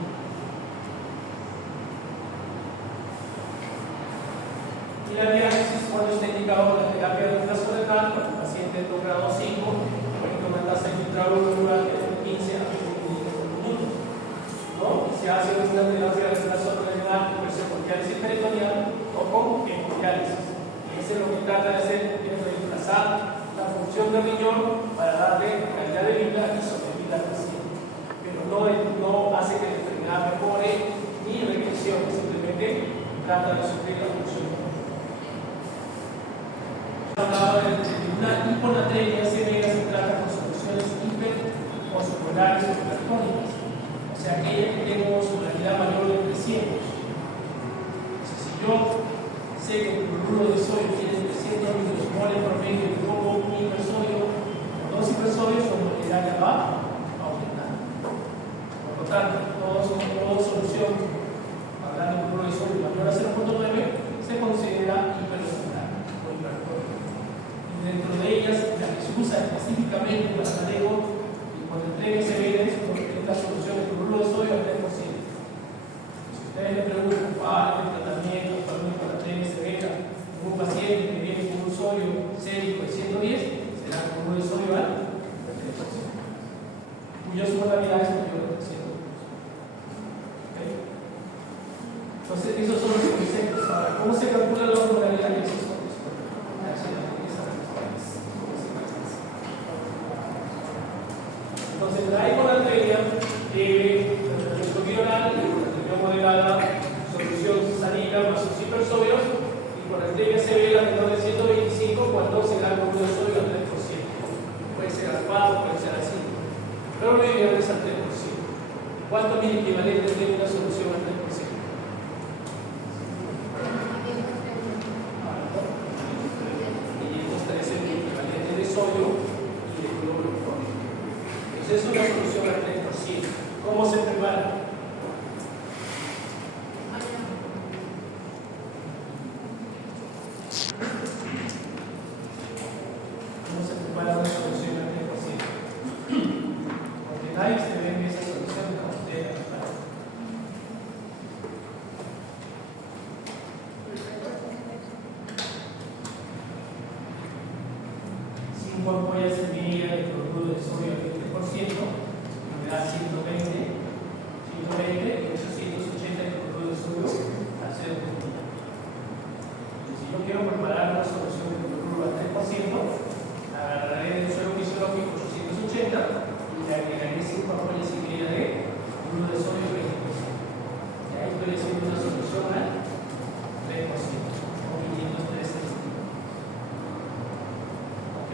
Y la diálisis, cuando está indicado la terapia de reemplazo renal, cuando el paciente es de grado 5, con una tasa de intraocular que es de 15 a 20 mililitros por minuto. Y se hace una terapia de reemplazo renal puede ser con diálisis peritoneal o con hemodiálisis. Y eso es lo que trata de hacer, es reemplazar la función del riñón para darle calidad de vida y sobrevida al paciente. Pero no hace que la enfermedad mejore ni regresione, simplemente trata de suplir la función. Hablaba de una hiponatremia severa se trata con soluciones hiperosmolares o hipertónicas, o sea, aquellas que tienen una osmolaridad mayor de 300. Entonces, si yo sé que el cloruro de sodio tiene 300 milimoles por medio y pongo un hipersodio, dos hipersodios, su osmolaridad ya va aumentando. Por lo tanto, toda solución hablando de cloruro de sodio mayor a 0.9 se considera hiperosmolar o hipertónica. Dentro de ellas, la que se usa específicamente para el manejo con el premio se viene esta solución de cloruro de sodio al 3%. Si ustedes le preguntan cuál es el tratamiento para la premio severa en un paciente que viene con un sodio sérico de 110, será cloruro de sodio al 3%. Cuyas modalidades mayores de 100. ¿Okay? Entonces, esos son los conceptos. Ahora, ¿cómo se calculan las modalidades? Esos son los entonces, la hiponatremia debe tratamiento bioral, hiponatremia moderada, solución salina más sus hipersodios, hiponatremia severa menor de 125 cuando se da cloruro de sodio al 3%. Puede ser al 4, puede ser al 5. Pero lo ideal es al 3%. ¿Cuántos mil equivalentes tiene una solución al 3%? 513 mil equivalentes de sodio y de cloruro. Entonces es una solución al 3%. ¿Cómo se prepara? ¿Cómo se prepara una solución al 3%? Ordenáis que ven esa solución en la botella. 5 ampollas semillas de cloruro de sodio al 20%, me da 120 y 880 de cloruro de sodio al 0%. Si yo quiero preparar una solución de cloruro al 3%, agarraré el suelo fisiológico 880 y le agregaré 5 ampollas semillas de cloruro de sodio al 20%. Y ahí estoy haciendo una solución al 3%, o 513.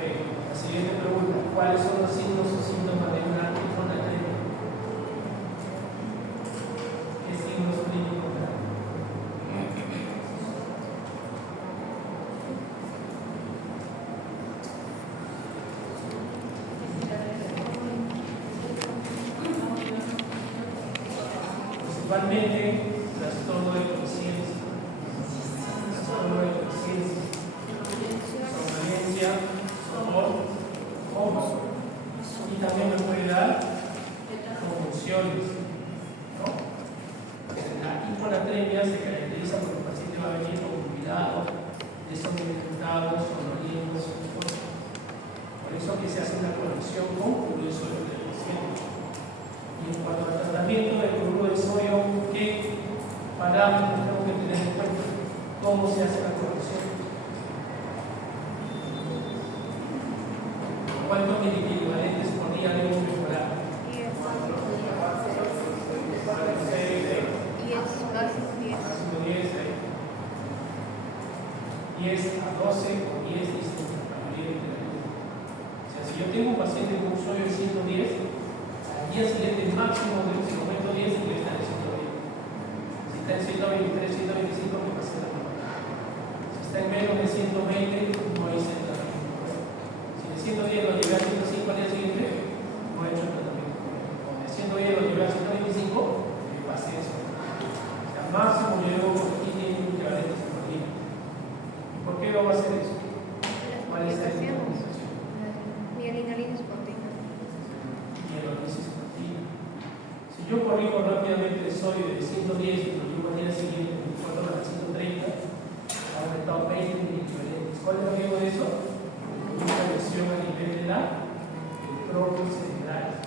La siguiente pregunta: ¿cuáles son los signos o síntomas de una hiponatremia? ¿Qué signos clínicos dan? Principalmente trastorno de conciencia, somnolencia, y también me puede dar convulsiones, ¿no? La hiponatremia se caracteriza porque el paciente va a venir obnubilado, desorientado, sonoliento, por eso que se hace una conexión con cloruro de sodio del paciente. Y en cuanto al tratamiento del cloruro de sodio, ¿qué parámetros tengo que tener en cuenta? ¿Cómo se hace la conexión? ¿Cuántos miliequivalentes por día debo mejorar? 10. Máximo 10. 10 a 12 o 10 distintos para medir el equivalente. O sea, si yo tengo un paciente con un sodio de 110, al día siguiente máximo de 110 debe estar en 110. Si está en 123, 125, me pasé la mano. Si está en menos de 120, no hice el tratamiento. Si de 110 lo llevé a 105 al día siguiente, no he hecho el tratamiento. O de 110 lo llevé a 125, me pasé eso. O sea, máximo yo llevo por 15 equivalentes por día. ¿Por qué vamos a hacer eso? ¿Cuál es la recomendación? Mielinolisis continua. Mielinolisis continua. Si yo corrijo rápidamente el sodio de 110 y lo llevo al día siguiente, en 4 horas a 130, ha aumentado 20 equivalentes. ¿Cuál es el riesgo de eso? Una lesión a nivel de la tronco cerebral,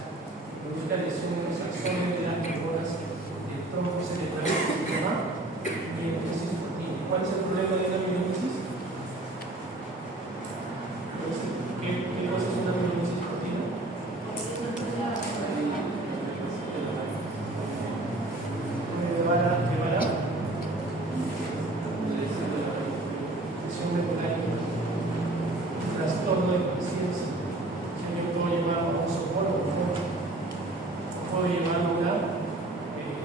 produzca lesión en los axones de las neuronas del tronco cerebral que se llama mielinosis continua. ¿Cuál es el problema de la mielinosis? ¿Qué cosa es una mielinosis continua? Llevará lesión metabólica, trastorno de conciencia. Si yo puedo llevar a un soporte, puedo llevar a una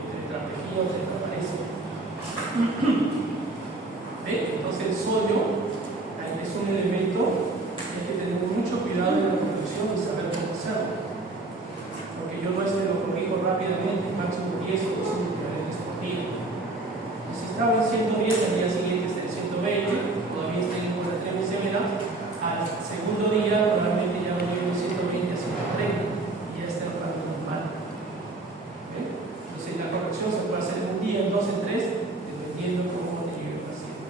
tetraplegia o tetraparesia. Entonces el sodio es un elemento que hay que tener mucho cuidado en la producción y saber cómo hacerlo. Porque yo no lo corrijo rápidamente, máximo 10 o 12 equivalentes por día. Y si estaba en 110, al día siguiente está en 120, todavía está en una hiponatremia severa. Al segundo día, normalmente ya lo llevo 120 a 130, y ya está la corrección se puede hacer en un día, en dos, en tres, dependiendo de cómo te llegue el paciente.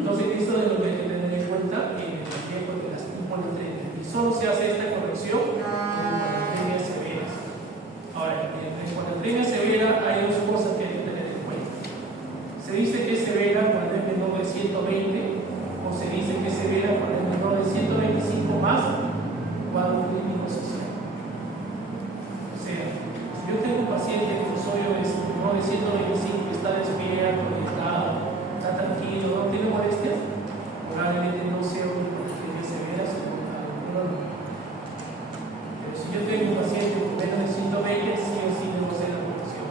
Entonces, esto es lo que hay que tener en cuenta en el tiempo de las hiponatremias. Y solo se hace esta corrección en hiponatremias severas. Ahora, en la hiponatremia severa hay dos cosas que hay que tener en cuenta. Se dice que es severa cuando es menor de 120, o se dice que es severa cuando es menor de 125 más cuadro clínico social. O sea, si yo tengo un paciente con sodio menor de 125 que está despierto, está tranquilo, no tiene molestias, probablemente no sea una hiponatremia severa, sino una crónica. Pero si yo tengo un paciente con menos de 120, sí o sí debo hacer la corrección.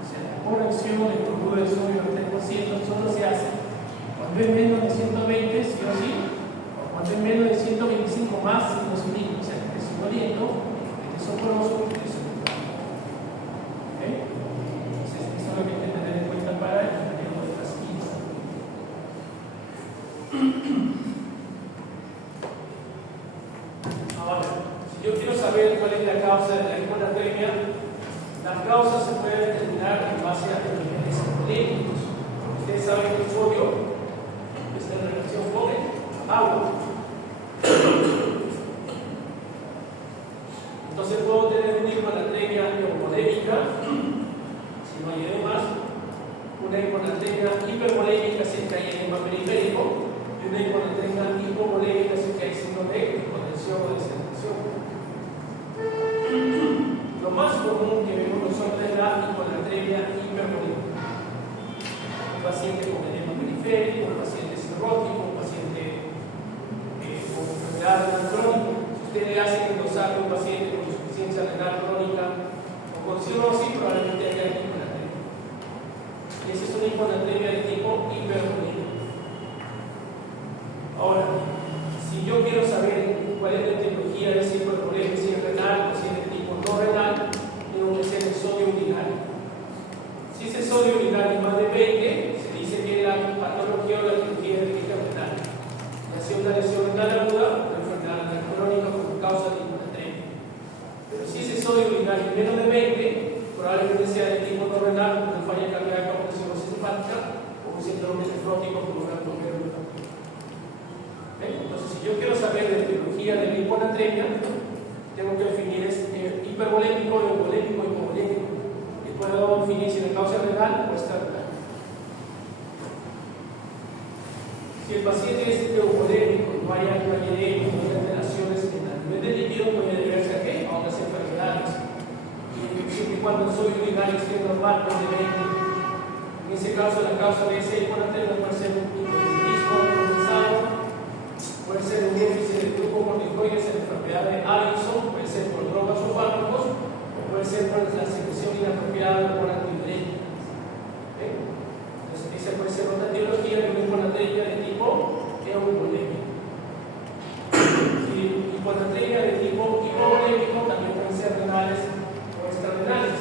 O sea, la corrección del cloruro de sodio al 3% solo se hace cuando es menos de 120, sí o sí, o cuando es menos de 125 más, sí o sí, o sea, que es oliendo, que es soporoso, que es ¿ok? Entonces, eso es lo que hay que tener en cuenta para el manejo de las químicas. Ahora, si yo quiero saber cuál es la causa de la hiponatremia, las causas se pueden determinar en base a los niveles alcohólicos. Ustedes saben que el sodio está en relación con el agua. Entonces puedo tener una hiponatremia hipovolémica, si no hay edema, una hiponatremia hipervolémica si es que hay edema periférico, y una hiponatremia hipovolémica si es que hay signo de hipotensión o deshidratación. Lo más común que vemos nosotros es la hiponatremia hipervolémica. Un paciente con edema periférico, un paciente cirrótico, un paciente con enfermedad crónica. Si usted le hace endosar a un paciente con insuficiencia renal crónica o con cirrosis, probablemente haya hiponatremia. Y esa es una hiponatremia de tipo hipervolémico. Ahora, si yo quiero saber cuál es la etiología de esa hipervolemia, si es renal o si es de tipo no renal, tengo que hacer el sodio urinario. Si ese sodio urinario es más de 20, se dice que la patología o la etiología es de tipo renal. Y así una lesión renal aguda, una enfermedad renal crónica como causa de hiponatremia. Pero si ese sodio urinario es menos de 20, probablemente sea de tipo no renal, una falla cardíaca o cirrosis hepática o un síndrome nefrótico como una glomerulopatia. Entonces, si yo quiero saber la etiología de la hiponatremia, tengo que definir hipervolémico, euvolémico, hipovolémico. Y puedo definir si la causa es renal o extranrenal. Si el paciente es euvolémico, no hay edema, no hay alteraciones en el nivel de líquido, puede deberse a qué? A otras enfermedades. Y siempre y cuando el sodio urinario esté normal, no de 20. En ese caso, la causa de esa hiponatremia puede ser un hipotiroidismo compensado, puede ser un déficit de glucocorticoides en la enfermedad de Addison, puede ser por drogas o fármacos, o puede ser por la secreción inapropiada por antidiuréticos. Entonces, esa puede ser otra etiología de una hiponatremia de tipo euvolémico. Y hiponatremia de tipo hipovolémico también pueden ser renales o extrarrenales.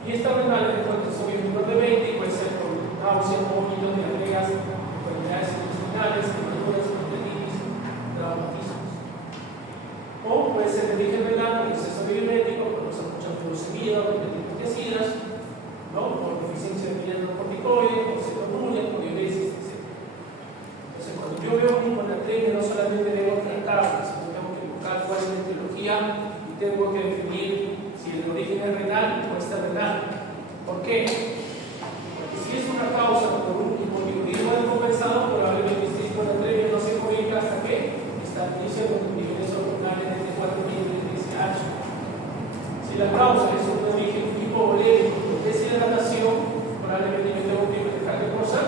Y extrarrenales, cuando son menor de 20, puede ser por náuseas, vómitos, diarreas, enfermedades intestinales, hemorroides, traumatismos. O puede ser de origen renal, por exceso diurético, por mucha glucosemia, por hepatitis, ¿no? Por deficiencia de hidrocorticoide, por cetonuria, por diuresis, etc. Entonces, cuando yo veo una hiponatremia, no solamente debo tratarla, sino tengo que buscar cuál es la etiología y tengo que definir si el origen es renal o extrarrenal. ¿Por qué? Porque si es una causa por un hipotiroidismo descompensado, probablemente esta hiponatremia no se corrija hasta que estabilice los niveles hormonales de T4 y de TSH. Si la causa es un origen hipovolémico de deshidratación, probablemente yo tengo que manejar de cosas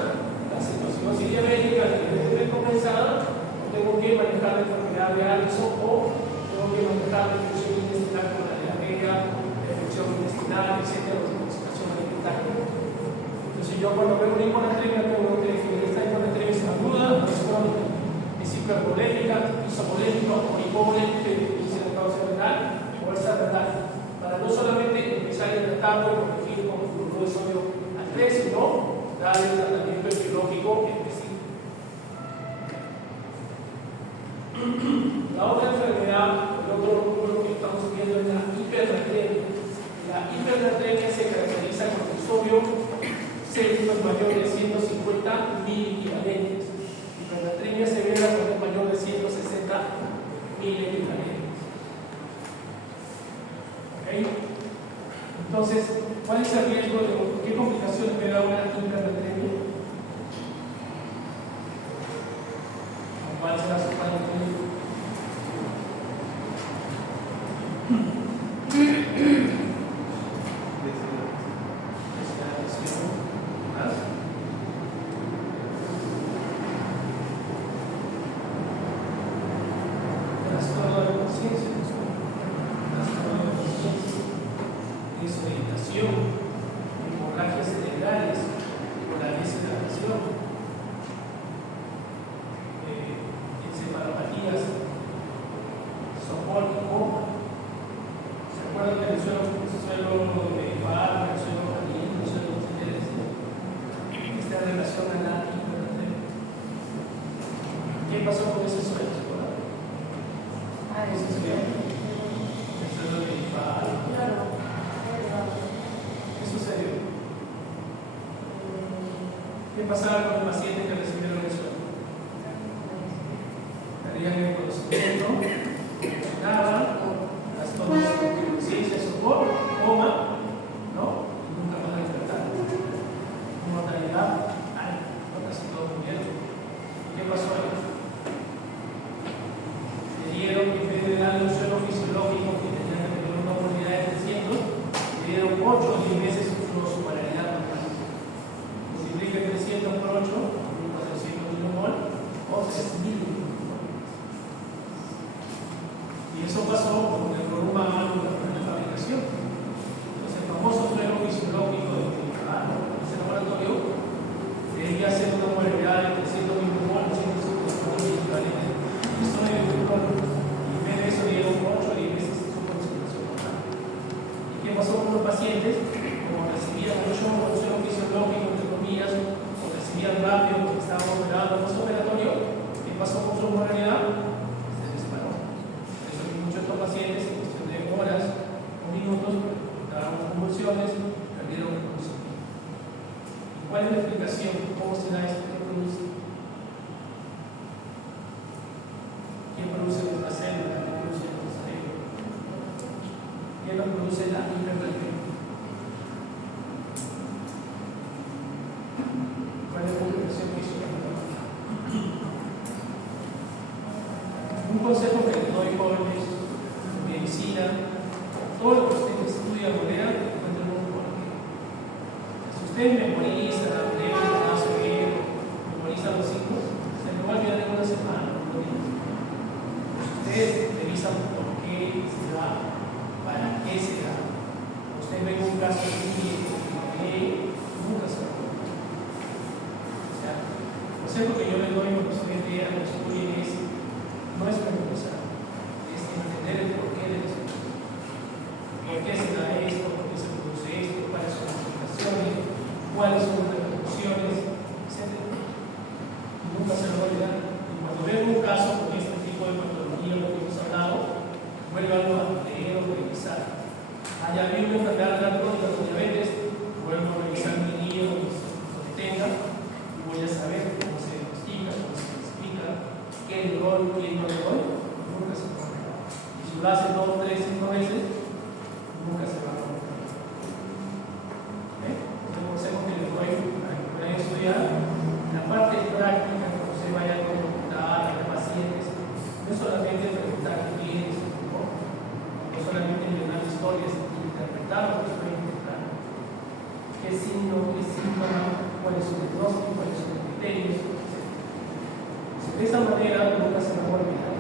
la situación diabética, la nivel descompensada, o tengo que manejar la enfermedad de Addison o tengo que manejar la infección intestinal con la diarrea, la infección intestinal, etc., o intoxicación alimentaria. Entonces yo cuando veo una hiponatremia tengo que definir esta hiponatremia es aguda, no es crónica, es hipervolémica, isovolémica o hipovolémica, que dice la causa renal o extrarrenal, para no solamente empezar a tratarlo y corregir con fluoruro de sodio al 3, sino darle el tratamiento etiológico específico. La otra enfermedad, el otro rubro que estamos viendo es la hipernatremia se caracteriza por un sodio células mayor de 150 miliequivalentes. Hipernatremia severa cuando es mayor de 160 miliequivalentes. ¿Ok? Entonces, ¿cuál es el riesgo de qué complicaciones me da una hipernatremia? ¿Cuál será su hipernatremia? Hemorragias cerebrales por la deshidratación, encefalopatías, sopor y coma. ¿Se acuerdan del suelo medieval, el suelo caliente, el suelo de esta relación a la hipernatremia? ¿Qué pasó con ese suelo? ¿Ese suelo? El suelo medieval. ¿Qué sucedió? ¿Qué pasaba con los pacientes que recibieron eso? Perdían el conocimiento, funcionaban, las tomas de conciencia, sopor, coma, ¿no? Y nunca más despertar. Mortalidad, casi todo murieron. ¿Qué pasó ahí? Le dieron, en vez de darle un suelo fisiológico que tenía que tener una movilidad de 300, le dieron 8 o 10 veces su osmolaridad normal. Multiplica 300 por 8, 1400 millimol, o 3000 millimol. Y eso pasó con el error humano en la fabricación. Entonces, el famoso suelo fisiológico de ese laboratorio debía ser una movilidad de 300 millimol, 250 millimol. Eso no es un error. Y en vez de eso dieron 8 o 10 veces su concentración normal. ¿Y qué pasó con los pacientes? Como recibían mucho suelo fisiológico, entre comillas, o recibían rápido porque estaban operando postoperatorio, ¿qué pasó con su moralidad? Se disparó. Por eso que muchos de estos pacientes, en cuestión de horas o minutos, daban convulsiones, perdieron el conocimiento. ¿Cuál es la explicación? ¿Cómo se da esto? ¿Qué produce? ¿Quién produce nuestra célula? ¿Quién produce nuestro cerebro? ¿Quién nos produce la hipernatremia? ¿Cuál es la explicación que hizo la hipernatremia? Un consejo que les doy, jóvenes, en medicina, todo lo que ustedes estudian o lean, encuentren un porqué. Si ustedes memorizan, leen el brazo viejo, memorizan los signos, se les va a olvidar en una semana. Ustedes revisan por qué se da, para qué se da. Ustedes ven un caso de un nunca se da. O sea, el consejo que yo les doy cuando ustedes lean o estudien es, no es memorizar, es entender el porqué de las cosas. ¿Por qué se da esto? ¿Por qué se produce esto? ¿Cuáles son las implicaciones? ¿Cuáles son las repercusiones? Etcétera. Nunca se lo va a olvidar. Y cuando ven un caso con este tipo de patología, lo que hemos hablado, vuelvan a leer o revisar. Haya habido una enfermedad crónica con diabetes, vuelvo a revisar mi hígado, lo que tenga, y voy a saber cómo se diagnostica, cómo se explica, qué le doy, qué no le doy, nunca se va a olvidar. Y si lo hace 2, 3, 5 veces, nunca se va a olvidar. Es un consejo que les doy para que puedan estudiar. La parte práctica, cuando se vayan a consultar a pacientes, no es solamente preguntar qué tienes, no solamente llenar historias, interpretar lo que estoy interpretando. ¿Qué signo, qué síntoma, cuál es su diagnóstico, cuáles son los criterios, etc. De esa manera nunca se va a olvidar.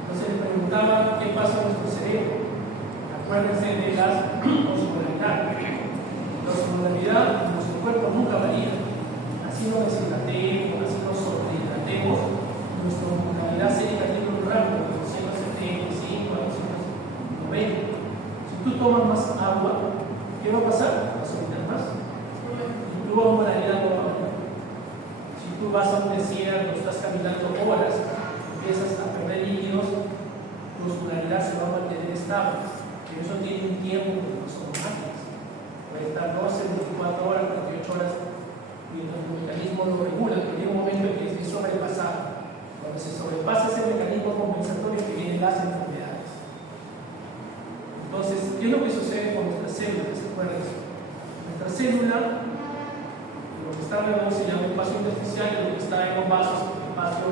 Entonces les preguntaba qué pasa en nuestro cerebro. Acuérdense de la osmolaridad. La osmolaridad en nuestro cuerpo nunca varía. Así nos deshidratemos, así nos sobrehidratemos, nuestra osmolaridad sérica tiene un rango de 275 a 290. Si tú tomas más agua, ¿qué va a pasar? Vas a obtener más. Y tu osmolaridad no va a variar. Si tú vas a un desierto, estás caminando horas, empiezas a perder líquidos, tu osmolaridad se va a mantener estable. pero eso tiene un tiempo que no son máquinas. Puede estar 12, 24 horas, 48 horas, mientras el mecanismo lo regula, pero llega un momento en que es sobrepasado. Cuando se sobrepasa ese mecanismo compensatorio que vienen las enfermedades. Entonces, ¿qué es lo que sucede con nuestras células? ¿Se acuerdan de eso? Nuestra célula, lo que está alrededor se llama espacio intersticial y lo que está en los vasos, espacio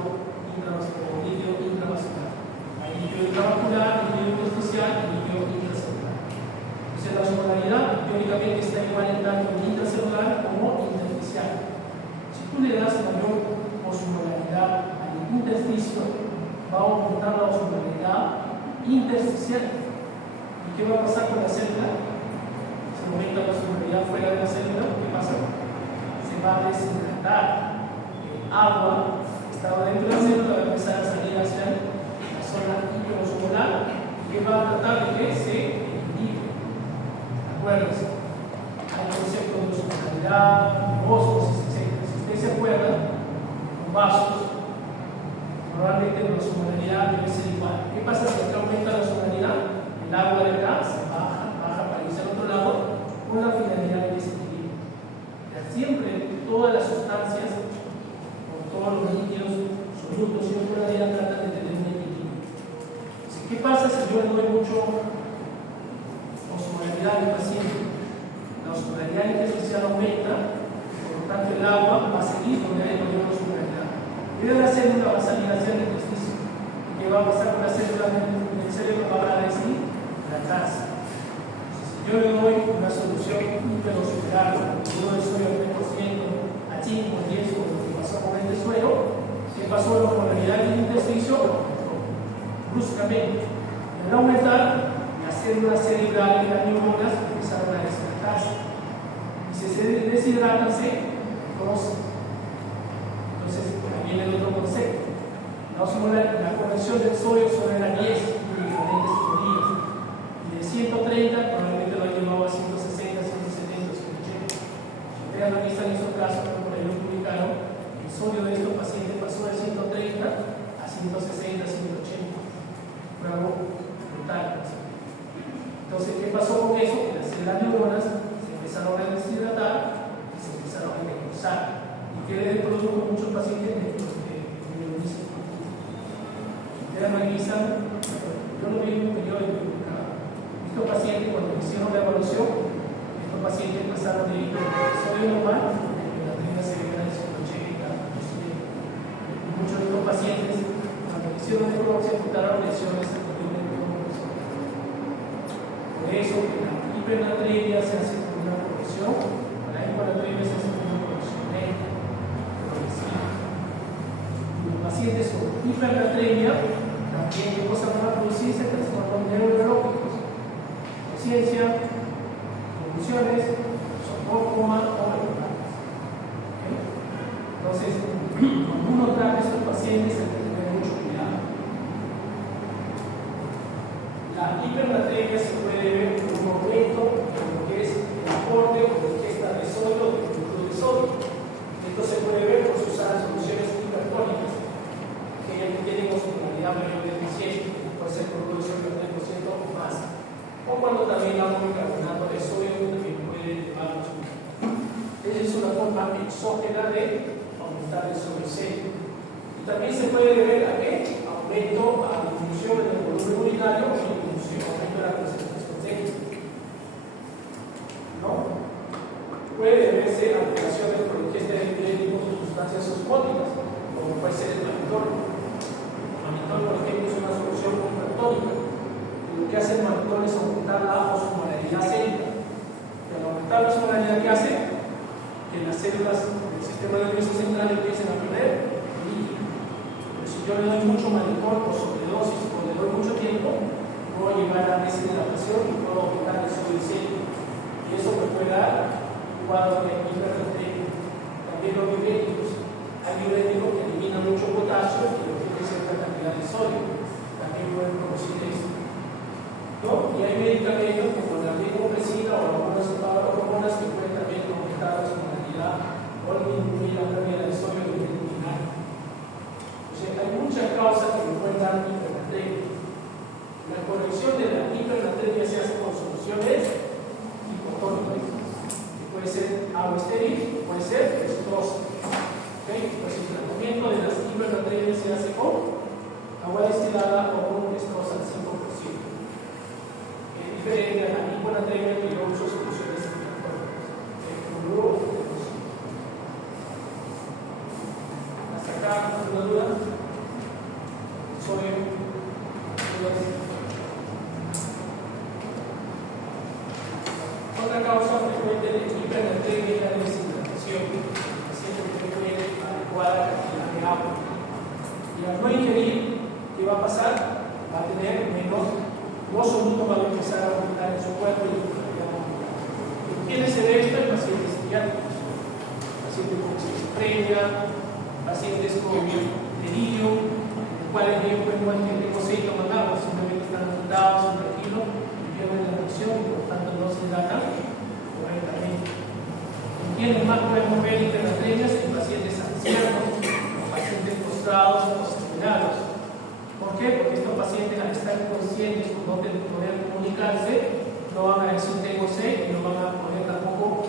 intravascular, líquido intravascular. Hay líquido intravascular, líquido intersticial y líquido intracelular. Entonces, la osmolaridad teóricamente está igual en tanto intracelular como intersticial. Si tú le das mayor osmolaridad al intersticio, va a aumentar la osmolaridad intersticial. ¿Y qué va a pasar con la célula? Si aumenta la osmolaridad fuera de la célula, ¿qué pasa? Se va a deshidratar. El agua que estaba dentro de la célula va a empezar a salir hacia la zona hiperosmolar y que va a tratar de que se equilibre. Acuérdense, hay conceptos de osmolaridad, osmosis, etc. Si ustedes se acuerdan, los vasos, normalmente la osmolaridad debe ser igual. ¿Qué pasa si acá aumenta la osmolaridad? El agua de acá se baja para irse al otro lado con la finalidad de desequilibrio. Siempre todas las sustancias, con todos los líquidos, solutos y osmolaridad tratan de tener un equilibrio. Entonces, ¿qué pasa si yo le doy mucho osmolaridad al paciente? La osmolaridad intersticial aumenta, por lo tanto el agua va a seguir donde hay mayor osmolaridad. Y de la célula va a salir hacia el intersticio. ¿Y qué va a pasar con la célula del cerebro? Va a decir la casa. Si yo le doy una solución hiperosmolar, uno de sodio al 3%, a 5, 10, como lo que pasó con el de suero, ¿qué pasó la osmolaridad del intersticio? Bruscamente. Y al aumentar, las células cerebrales y las neuronas empezaron a deshidratarse. Y si se deshidratan, se conocen. Entonces, ahí viene el otro concepto. La conversión del sodio sobre la 10 en diferentes teorías. Y de 130 probablemente lo ha llevado a 160, 170, 180. Si ustedes analizan esos casos, como por ahí lo publicaron, el sodio de estos pacientes pasó de 130 a 160, 180. Fue algo brutal. Entonces, ¿qué pasó con eso? Que las neuronas se empezaron a deshidratar y se empezaron a necrosar. ¿Y qué le produjo muchos pacientes de neuronismo? Ustedes analizan, yo lo vi en un periodo publicado. Estos pacientes, cuando hicieron la evaluación, estos pacientes pasaron de sodio normal a la trina cerebral de 180, 200. Y muchos de estos pacientes, cuando hicieron la evaluación, encontraron lesiones a nivel de neuronas. Por eso, la hipernatremia se hace con una progresión, la hiponatremia se hace con una progresión lenta, progresiva. Y los pacientes con hipernatremia también ¿qué cosas van a producirse? Trastornos neurológicos, conciencia, convulsiones, coma o recurrentes. Entonces, cuando uno trata a estos pacientes hay que tener mucho cuidado. La hipernatremia se puede ver con un aumento en lo que es el aporte o la ingesta de sodio o de cloruro de sodio. Esto se puede ver por si usan soluciones hipertónicas que tienen osmolaridad mayor de 100, puede ser cloruro de sodio del 3% o más. O cuando también damos bicarbonato de sodio, también puede elevar los niveles. Esa es una forma exógena de aumentar el sodio serio. Y también se puede deber a qué? Aumento a la disminución del volumen urinario o disminución, aumento de la concentración sexual. ¿No? Puede deberse a alteraciones por ingesta de diferentes sustancias osmóticas, como puede ser el mannitol. El mannitol, por ejemplo, es una solución hipertónica. Lo que hace el mannitol es aumentar la osmolaridad célular. Y al aumentar la osmolaridad, ¿qué hace? Que las células del sistema nervioso central empiecen a perder líquido. Pero si yo le doy mucho mannitol por sobredosis o le doy mucho tiempo, puedo llevar a deshidratación y puedo aumentar el sodio célular. Y eso me puede dar un cuadro de hipernatremia. También los diuréticos. Hay diuréticos que eliminan mucho potasio y obtienen cierta cantidad de sodio. También pueden producir eso. ¿No? Y hay medicamentos como la vancomicina o algunas hormonas que pueden también aumentar la osmolaridad o disminuir la pérdida de sodio de nivel urinario. O sea, hay muchas causas que nos pueden dar hipernatremia. La corrección de la hipernatremia se hace con soluciones hipotónicas. Puede ser agua estéril, puede ser estrosa. ¿Okay? Pues el tratamiento de las hipernatremias se hace con agua destilada o con estrosa al 5%. Es diferente a la hiponatremia que yo uso soluciones hipotónicas. Hasta acá, ¿alguna duda? Otra causa frecuente de hipernatremia es la deshidratación. El paciente tiene que tener adecuada cantidad de agua. Y al no ingerir, ¿qué va a pasar? Va a tener menos, los solutos van a empezar a aumentar en su cuerpo y ¿quiénes se ve esto? En pacientes psiquiátricos, pacientes con esquizofrenia, pacientes con delirio, cuáles bien pueden tener concepto mandado, simplemente están sentados, son tranquilos, pierden la atención y por tanto no se hidratan correctamente. ¿Quiénes más podemos ver hipernatremias? En pacientes ancianos, pacientes postrados o desesperados. ¿Por qué? Porque estos pacientes, al estar inconscientes, por no poder comunicarse, no van a decir tengo sed y no van a poder tampoco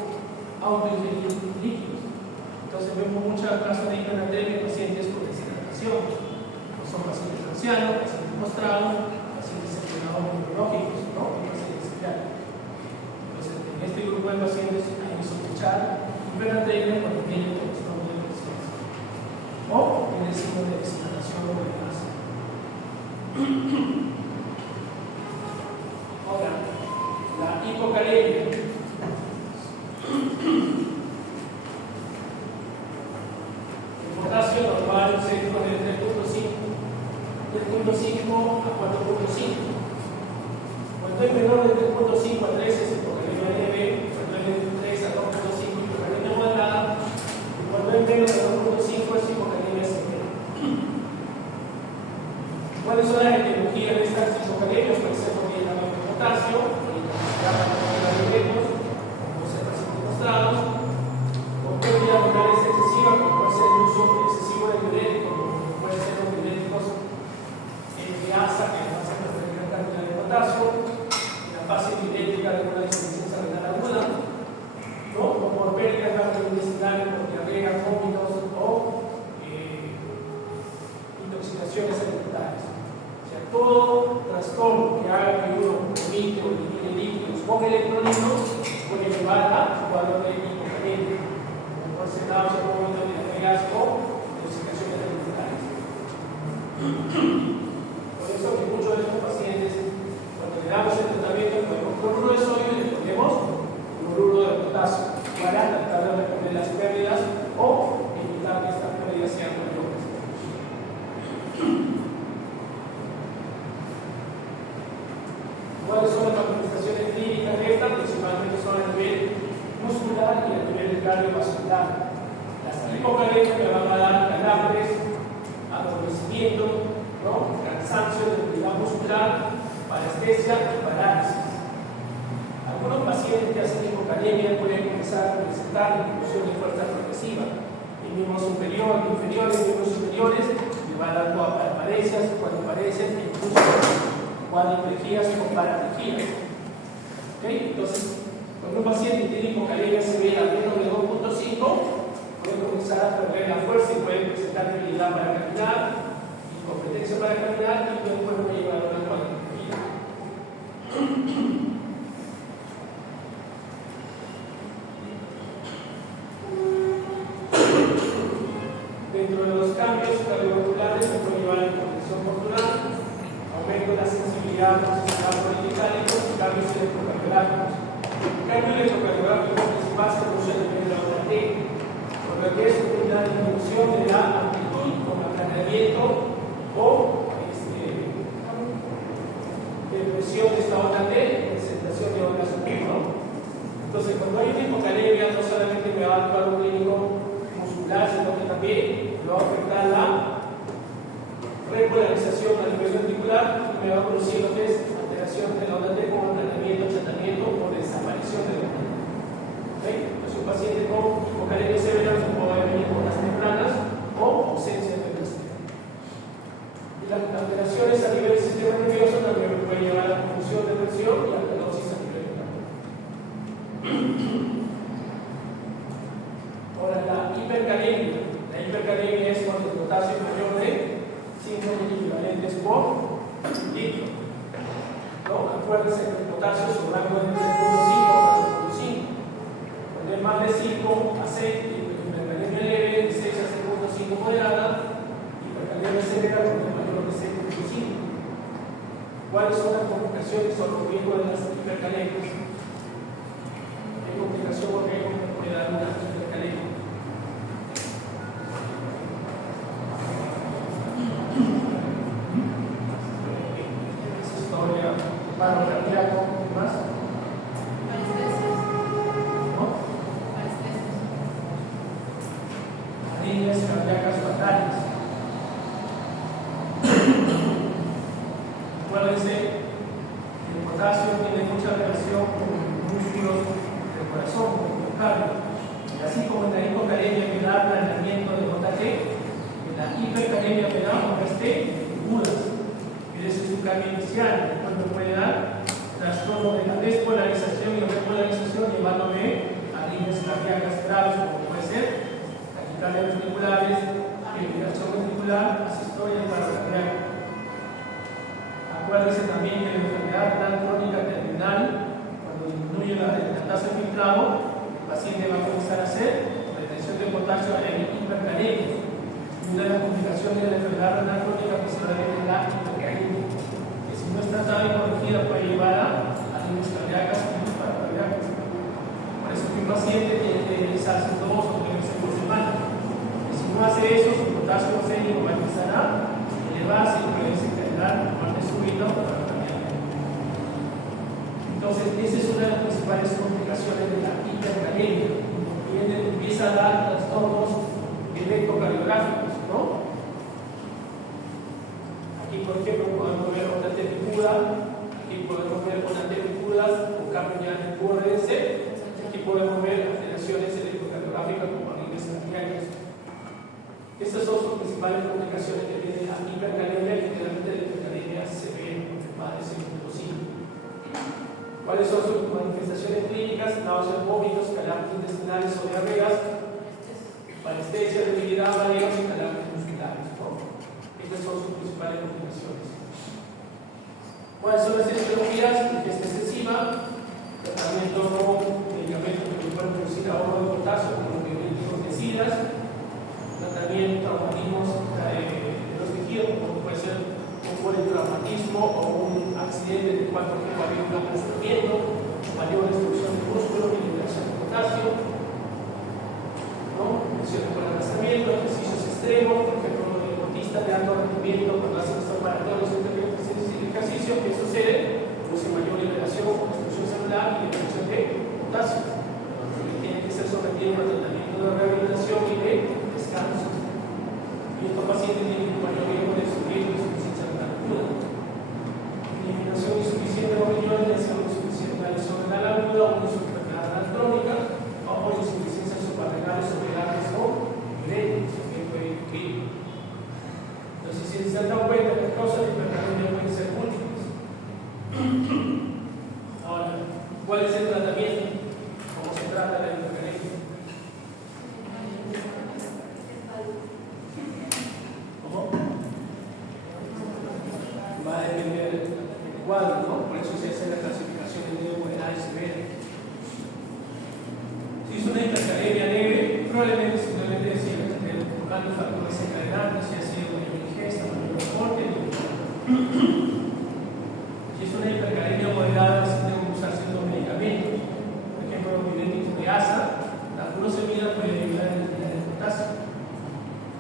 autoingerir líquidos. Entonces vemos muchos casos de hipernatremia en pacientes con deshidratación. Son pacientes ancianos, pacientes postrados, pacientes entrenadores neurológicos, ¿no? Y pacientes psiquiátricos. Entonces, en este grupo de pacientes hay que sospechar hipernatremia cuando tienen trastorno de conciencia o tienen signos de deshidratación o de cáncer. Ahora, la hipocalemia. El potasio normal se pone de 3.5 a 4.5. Cuando es menor de 3.5 a 3 es hipocalemia leve, cuando es de 3 a 2.5 hipocalemia moderada, y cuando es menos de 2.5 es hipocalemia severa. ¿Cuáles son las etiologías de estas hipocalemias? Puede ser porque hay de potasio, la de como ser pacientes postrados, o puede diagonal excesiva, como puede ser el uso excesivo de diuréticos, como puede ser los diuréticos que hace perder gran cantidad de potasio, en la fase epidémica de una insuficiencia renal aguda, ¿no? O por pérdidas gastrointestinales, por diarrea, vómitos o intoxicaciones alimentarias. O sea, todo trastorno que haga que uno vomite o elimine líquidos con electrolitos puede llevar a cuadro de hipocalemia, como por náuseas, vómitos, diarreas o intoxicaciones alimentarias. Por eso que muchos de estos pacientes, cuando le damos el tratamiento, le ponemos cloruro de sodio y le ponemos cloruro de potasio para tratar de reponer las pérdidas o evitar que estas pérdidas sean mayores. ¿Cuáles son las manifestaciones clínicas de esta? Principalmente son a nivel muscular y a nivel cardiovascular. Las hipocalemias me van a dar calambres, adormecimiento, ¿no? Cansancio, debilidad muscular, parestesia y parálisis. Algunos pacientes que hacen hipocalemia pueden comenzar a presentar disminución de fuerza progresiva en miembros superiores, inferiores, miembros superiores, le va dando a paraplegias, cuadriparesias e incluso cuadriplegias o paraplegias. ¿Okay? Entonces, cuando un paciente tiene hipocalemia severa menos de 2.5, puede comenzar a perder la fuerza y puede presentar debilidad para caminar, competencia para caminar y después puede llevar a una cuadriplegia. Dentro de los cambios cardiovasculares se puede llevar a hipotensión postural, aumento de la sensibilidad a los sistemas politicálicos y cambios electrocardiográficos. El cambio electrocardiográfico principal se produce a nivel de la ONT, por lo que es una disminución de la amplitud con aplaneamiento o depresión de esta onda T, presentación de ondas U, ¿no? Entonces, cuando hay una hipocalemia, no solamente me va a dar un clínico muscular, sino que también me va a afectar la repolarización a nivel ventricular y me va a producir lo que es alteración de la onda T con aplanamiento, achatamiento o desaparición de la onda T. ¿Okay? Entonces, un paciente con hipocalemia severa puede venir con las tempranas o ausencia de las tempranas. Las alteraciones a nivel del sistema nervioso también pueden llevar a la confusión de presión y a ¿no? Acuérdense que el potasio su rango es de 3.5 a 4.5. Cuando es más de 5, aceite, hipercalemia leve, de 6 a 6.5 moderada, hipercalemia severa cuando es mayor de 6.5. ¿Cuáles son las complicaciones o los riesgos de las hipercalemias? ¿Qué complicación o riesgo puede dar una hipercalemia? Paro cardíaco, ¿qué más? ¿No? Arritmias cardíacas fatales. Acuérdense que el potasio tiene mucha relación con los músculos del corazón, con el miocardio. Y así como en la hipocalemia me da planeamiento de JG, en la hipercalemia me da mulas. Y ese es un cambio inicial. Después me puede dar trastorno de la despolarización y repolarización, llevándome a arritmias cardíacas graves, como puede ser taquicardias ventriculares, fibrilación ventricular, asistolia paracardíaca. Acuérdense también que la enfermedad renal crónica terminal, cuando disminuye la tasa de filtrado, el paciente va a comenzar a hacer retención de potasio en hipercalemia. Una de las complicaciones de la enfermedad renal crónica principalmente es la hipercalemia, que si no es tratada y corregida puede llevar a arritmias cardíacas y paracardíacas. Por eso que un paciente tiene que realizarse 2 o 3 veces por semana. Y si no hace eso, su potasio oxénico va a empezar a elevarse y puede desencadenar parte súbita o paracardíaca. Entonces, esa es una de las principales complicaciones de la hipercalemia. Empieza a dar trastornos electrocardiográficos, ¿no? Aquí, por ejemplo, podemos ver una tepicura, aquí podemos ver una tepicura con cambio ya en el QRS, aquí podemos ver alteraciones electrocardiográficas como arritmias cardíacas. Estas son sus principales complicaciones que tiene la hipercalemia, y generalmente la hipercalemia se ve más de 5.5. ¿Cuáles son sus manifestaciones clínicas? Náuseas, vómitos, calambres intestinales o diarreas, parestesia, debilidad, mareos y calambres musculares, ¿no? Estas son sus principales complicaciones. ¿Cuáles son las etiologías? Ingesta excesiva, tratamiento con medicamentos que pueden producir ahorro de potasio, como los biolíticos, tratamiento, traumatismos de los tejidos, como puede ser un politraumatismo o un accidente de cual por ejemplo había un aplastamiento, mayor destrucción de músculo, liberación de potasio, ¿no? Lesiones por aplastamiento, ejercicios extremos, por ejemplo, los deportistas de alto rendimiento cuando hacen estos maratones de ejercicio, ¿qué sucede? Produce mayor liberación, destrucción celular y liberación de potasio. Tiene que ser sometido a tratamiento de rehabilitación y de descanso. Y estos pacientes tienen un mayor riesgo de sufrir insuficiencia renal aguda. Eliminación insuficiente de riñones, lesión insuficiente de renal aguda o insuficiencia renal crónica o insuficiencias suprarrenales o renales o diuréticos, que puede incluir. Entonces, si se han dado cuenta, las causas de hipercalemia pueden ser múltiples. Ahora, ¿cuál es el tratamiento? ¿Cómo se trata la hipercalemia? ¿Cómo? Va a depender del cuadro, ¿no? Por eso se hace la clasificación de moderada y severa. Si es una hipercalemia leve, probablemente simplemente siga buscando factores desencadenantes, si ha sido mayor ingesta, mayor deporte. Si es una hipercalemia moderada, se deben usar ciertos medicamentos. Por ejemplo, los diuréticos de asa, la furosemida puede ayudar en el potasio.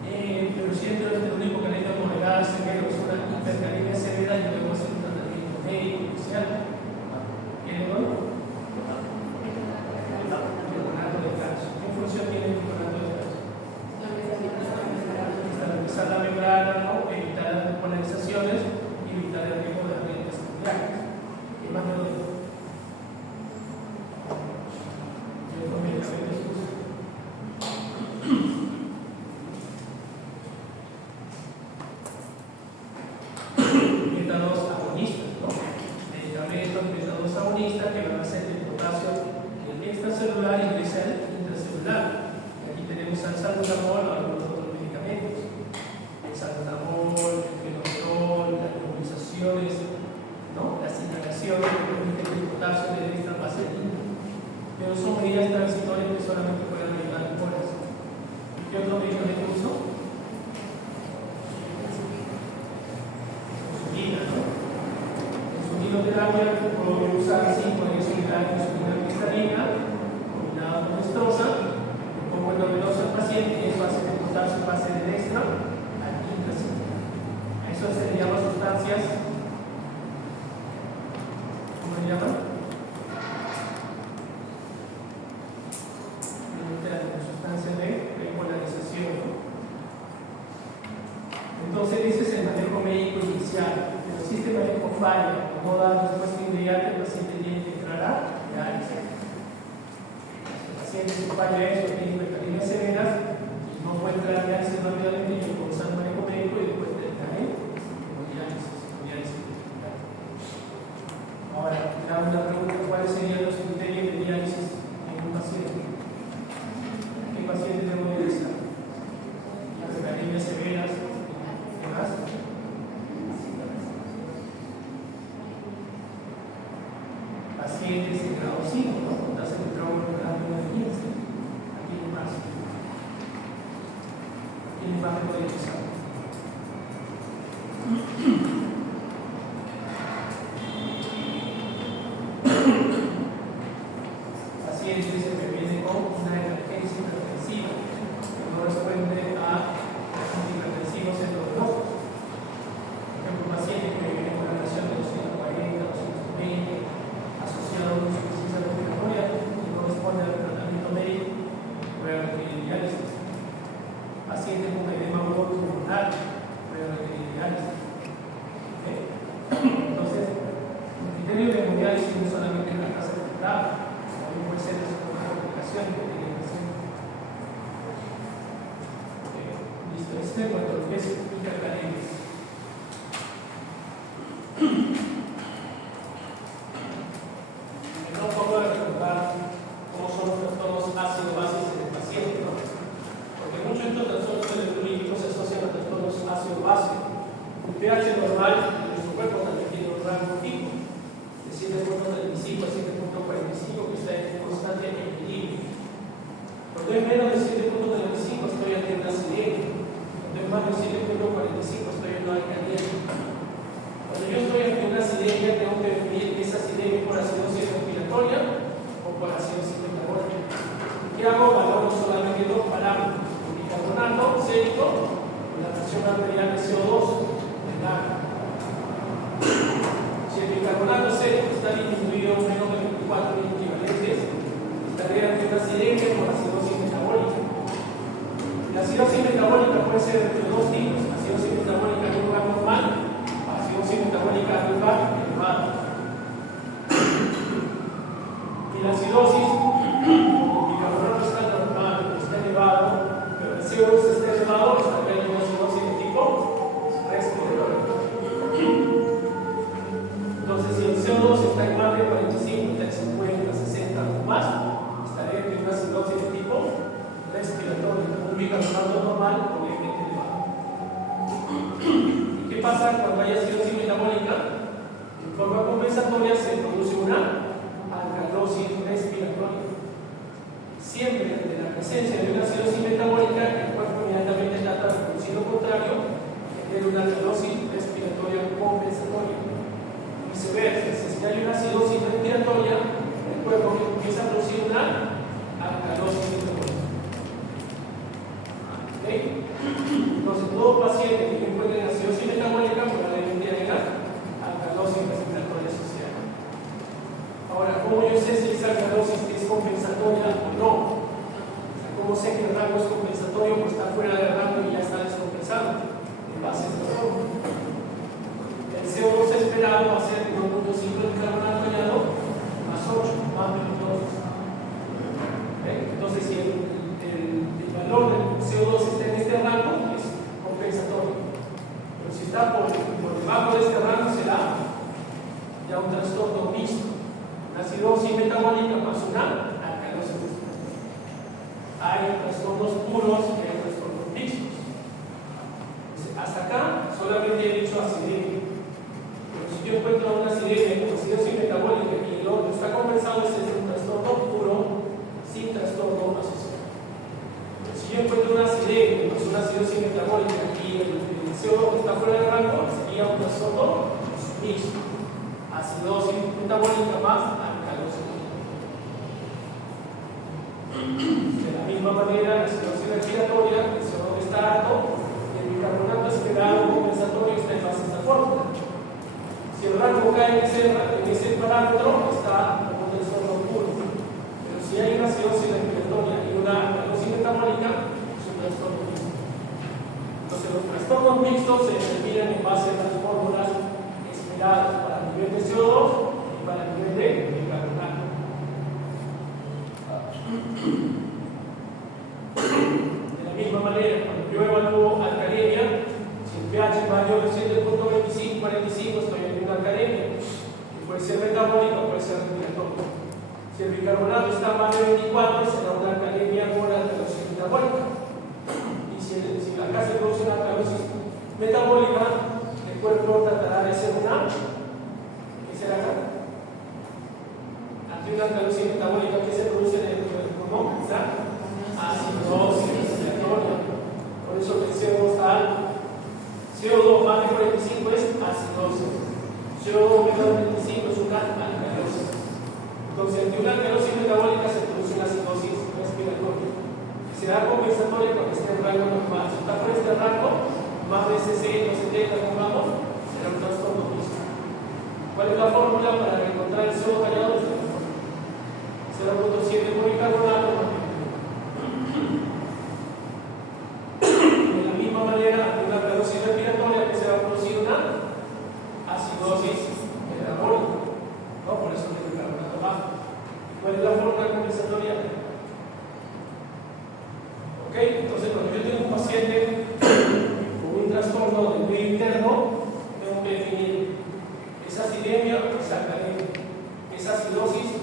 Pero si entra en una hipocalemia moderada, se ve que es una hipercalemia severa y debemos hacer un tratamiento médico especial. ¿Qué le doy? ¿Qué función tiene el bicarbonato de calcio? Estabilizar la medición del potasio de esta base línea. Pero son medidas transitorias que solamente pueden ayudar por eso. ¿Qué otro medicamento uso? Insulina, ¿no? Insulinoterapia puedo usar 5 a 10 unidades de insulina cristalina combinada con estrosa, pongo endovenoso al paciente y eso hace que el potasio pase de extra al intraseno. A eso se le llama sustancias, ¿cómo le llaman? Sustancias de repolarización. Entonces dices el manejo médico inicial, pero si este manejo falla o no da respuesta inmediata, el paciente tiene que entrar a diálisis. El paciente, si falla eso, tiene hipercalemias severas, no puede entrar a diálisis rápidamente y comenzar el manejo médico y después entrar en diálisis. Ahora, le hago una pregunta: ¿cuáles serían los criterios de diálisis en un paciente? ¿Qué paciente debo dializar? Hipercalemias severas, ¿qué más? Pacientes en grado 5, ¿no? Tasa de trauma en grado 15. Aquí no más. ¿Quién más puede dializar? Pacientes que vienen con una emergencia hipertensiva que no responde a antihipertensivos endovenosos. Por ejemplo, un paciente que viene con una presión de 240, 220, asociado a una insuficiencia respiratoria y no responde al tratamiento médico, puede requerir diálisis. Pacientes con edema pulmonar puede requerir diálisis. Entonces, el criterio de hemodiálisis no es solamente la tasa de filtrado, también puede ser una complicación que tiene el paciente. Listo, esto es cuanto a lo que es hipercalemias. Un poco de recordar cómo son los trastornos ácido-bases en el paciente, ¿no? Porque muchos de estos trastornos electrolíticos se asocian a trastornos ácido-base. Un pH normal en nuestro cuerpo también tiene un rango fijo de 7.35 a 7.45 que está en constante equilibrio. Cuando es menos de 7.35 estoy ante una acidemia. Cuando es más de 7.45 estoy en una alcalía. Cuando yo estoy ante una acidemia, tengo que definir esa acidemia por acidosis respiratoria o por acidosis metabólica. ¿Qué hago? Valoro solamente dos parámetros: el bicarbonato sérico o la presión arterial de CO2 del agua. Si el bicarbonato sérico está disminuido menos de 24 equivalentes, estaré ante una acidemia por acidosis metabólica. La acidosis metabólica puede ser de dos tipos: acidosis metabólica en lugar normal, acidosis metabólica en lugar elevado. Y la acidosis, el bicarbonato está normal, está elevado, pero el CO2 está elevado, estaría en una acidosis de tipo respiratorio. Entonces, si el CO2 está en más de 45, está en 50, 60 o más, estaría en una acidosis de tipo respiratorio. Un bicarbonato normal, obviamente elevado. ¿Y qué pasa cuando hay acidosis metabólica? En forma compensatoria se produce una alcalosis respiratoria. Siempre ante la presencia de una acidosis metabólica, el cuerpo inmediatamente trata de producir lo contrario, que es una alcalosis respiratoria compensatoria. Viceversa, si hay una acidosis respiratoria, el cuerpo empieza a producir una alcalosis metabólica. ¿Okay? Entonces, todo paciente que encuentre acidosis metabólica probablemente haya alcalosis respiratoria asociada. Ahora, ¿cómo yo sé si esa alcalosis es compensatoria o no? ¿Cómo sé que el rango es compensatorio o está fuera del rango y ya está descompensado? En base a esta forma. El CO2 esperado va a ser 1.5 de carbonato añadido más 8, más menos 2. Entonces, si el valor del CO2 está en este rango, es compensatorio. Pero si está por debajo de este rango, será ya un trastorno mixto. Una acidosis metabólica más una alcalosis respiratoria. Hay trastornos puros y hay trastornos mixtos. Hasta acá solamente he dicho acidemia. Pero si yo encuentro una acidemia con acidosis metabólica más alcalosis. De la misma manera, la acidosis respiratoria, el CO2 está alto y el bicarbonato esperado compensatorio está en base a esta fórmula. Si el rango cae en ese parámetro, está como un trastorno puro. Pero si hay una acidosis respiratoria y una alcalosis metabólica, es un trastorno mixto. Entonces, los trastornos mixtos se determinan en base a las fórmulas esperadas para el nivel de CO2 y para el nivel de bicarbonato. De la misma manera, cuando yo evalúo alcalemia, si el pH es mayor de 7.25-45, estoy en una alcalemia, que puede ser metabólica o puede ser respiratoria. Si el bicarbonato está más de 24, será una alcalemia por alcalosis metabólica. Y si acá se produce una alcalosis metabólica, el cuerpo tratará de hacer una. ¿Qué será acá? Ante una alcalosis metabólica que se produce dentro del pulmón, ¿está? Acidosis respiratoria. Por eso el CO2 está alto. CO2 más de 45 es acidosis. CO2 menor de 25 es una alcalosis. Entonces, ante una alcalosis metabólica se produce una acidosis respiratoria. Será compensatoria cuando esté en rango normal. Si está por este rango, más de 60 o 70, pongamos, será un trastorno mixto. ¿Cuál es la fórmula para encontrar el CO2 hallado? 0.7 por bicarbonato. De la misma manera, ante una alcalosis respiratoria que se va a producir una acidosis metabólica. ¿No? Por eso el bicarbonato bajo. ¿Cuál es la fórmula compensatoria? ¿Ok? Entonces, cuando yo tengo un paciente con un trastorno del medio interno, tengo que definir esa acidemia o esa alcalemia, esa acidosis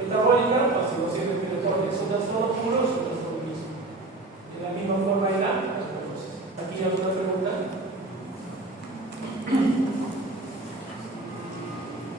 metabólica o acidosis respiratoria. Son trastornos puros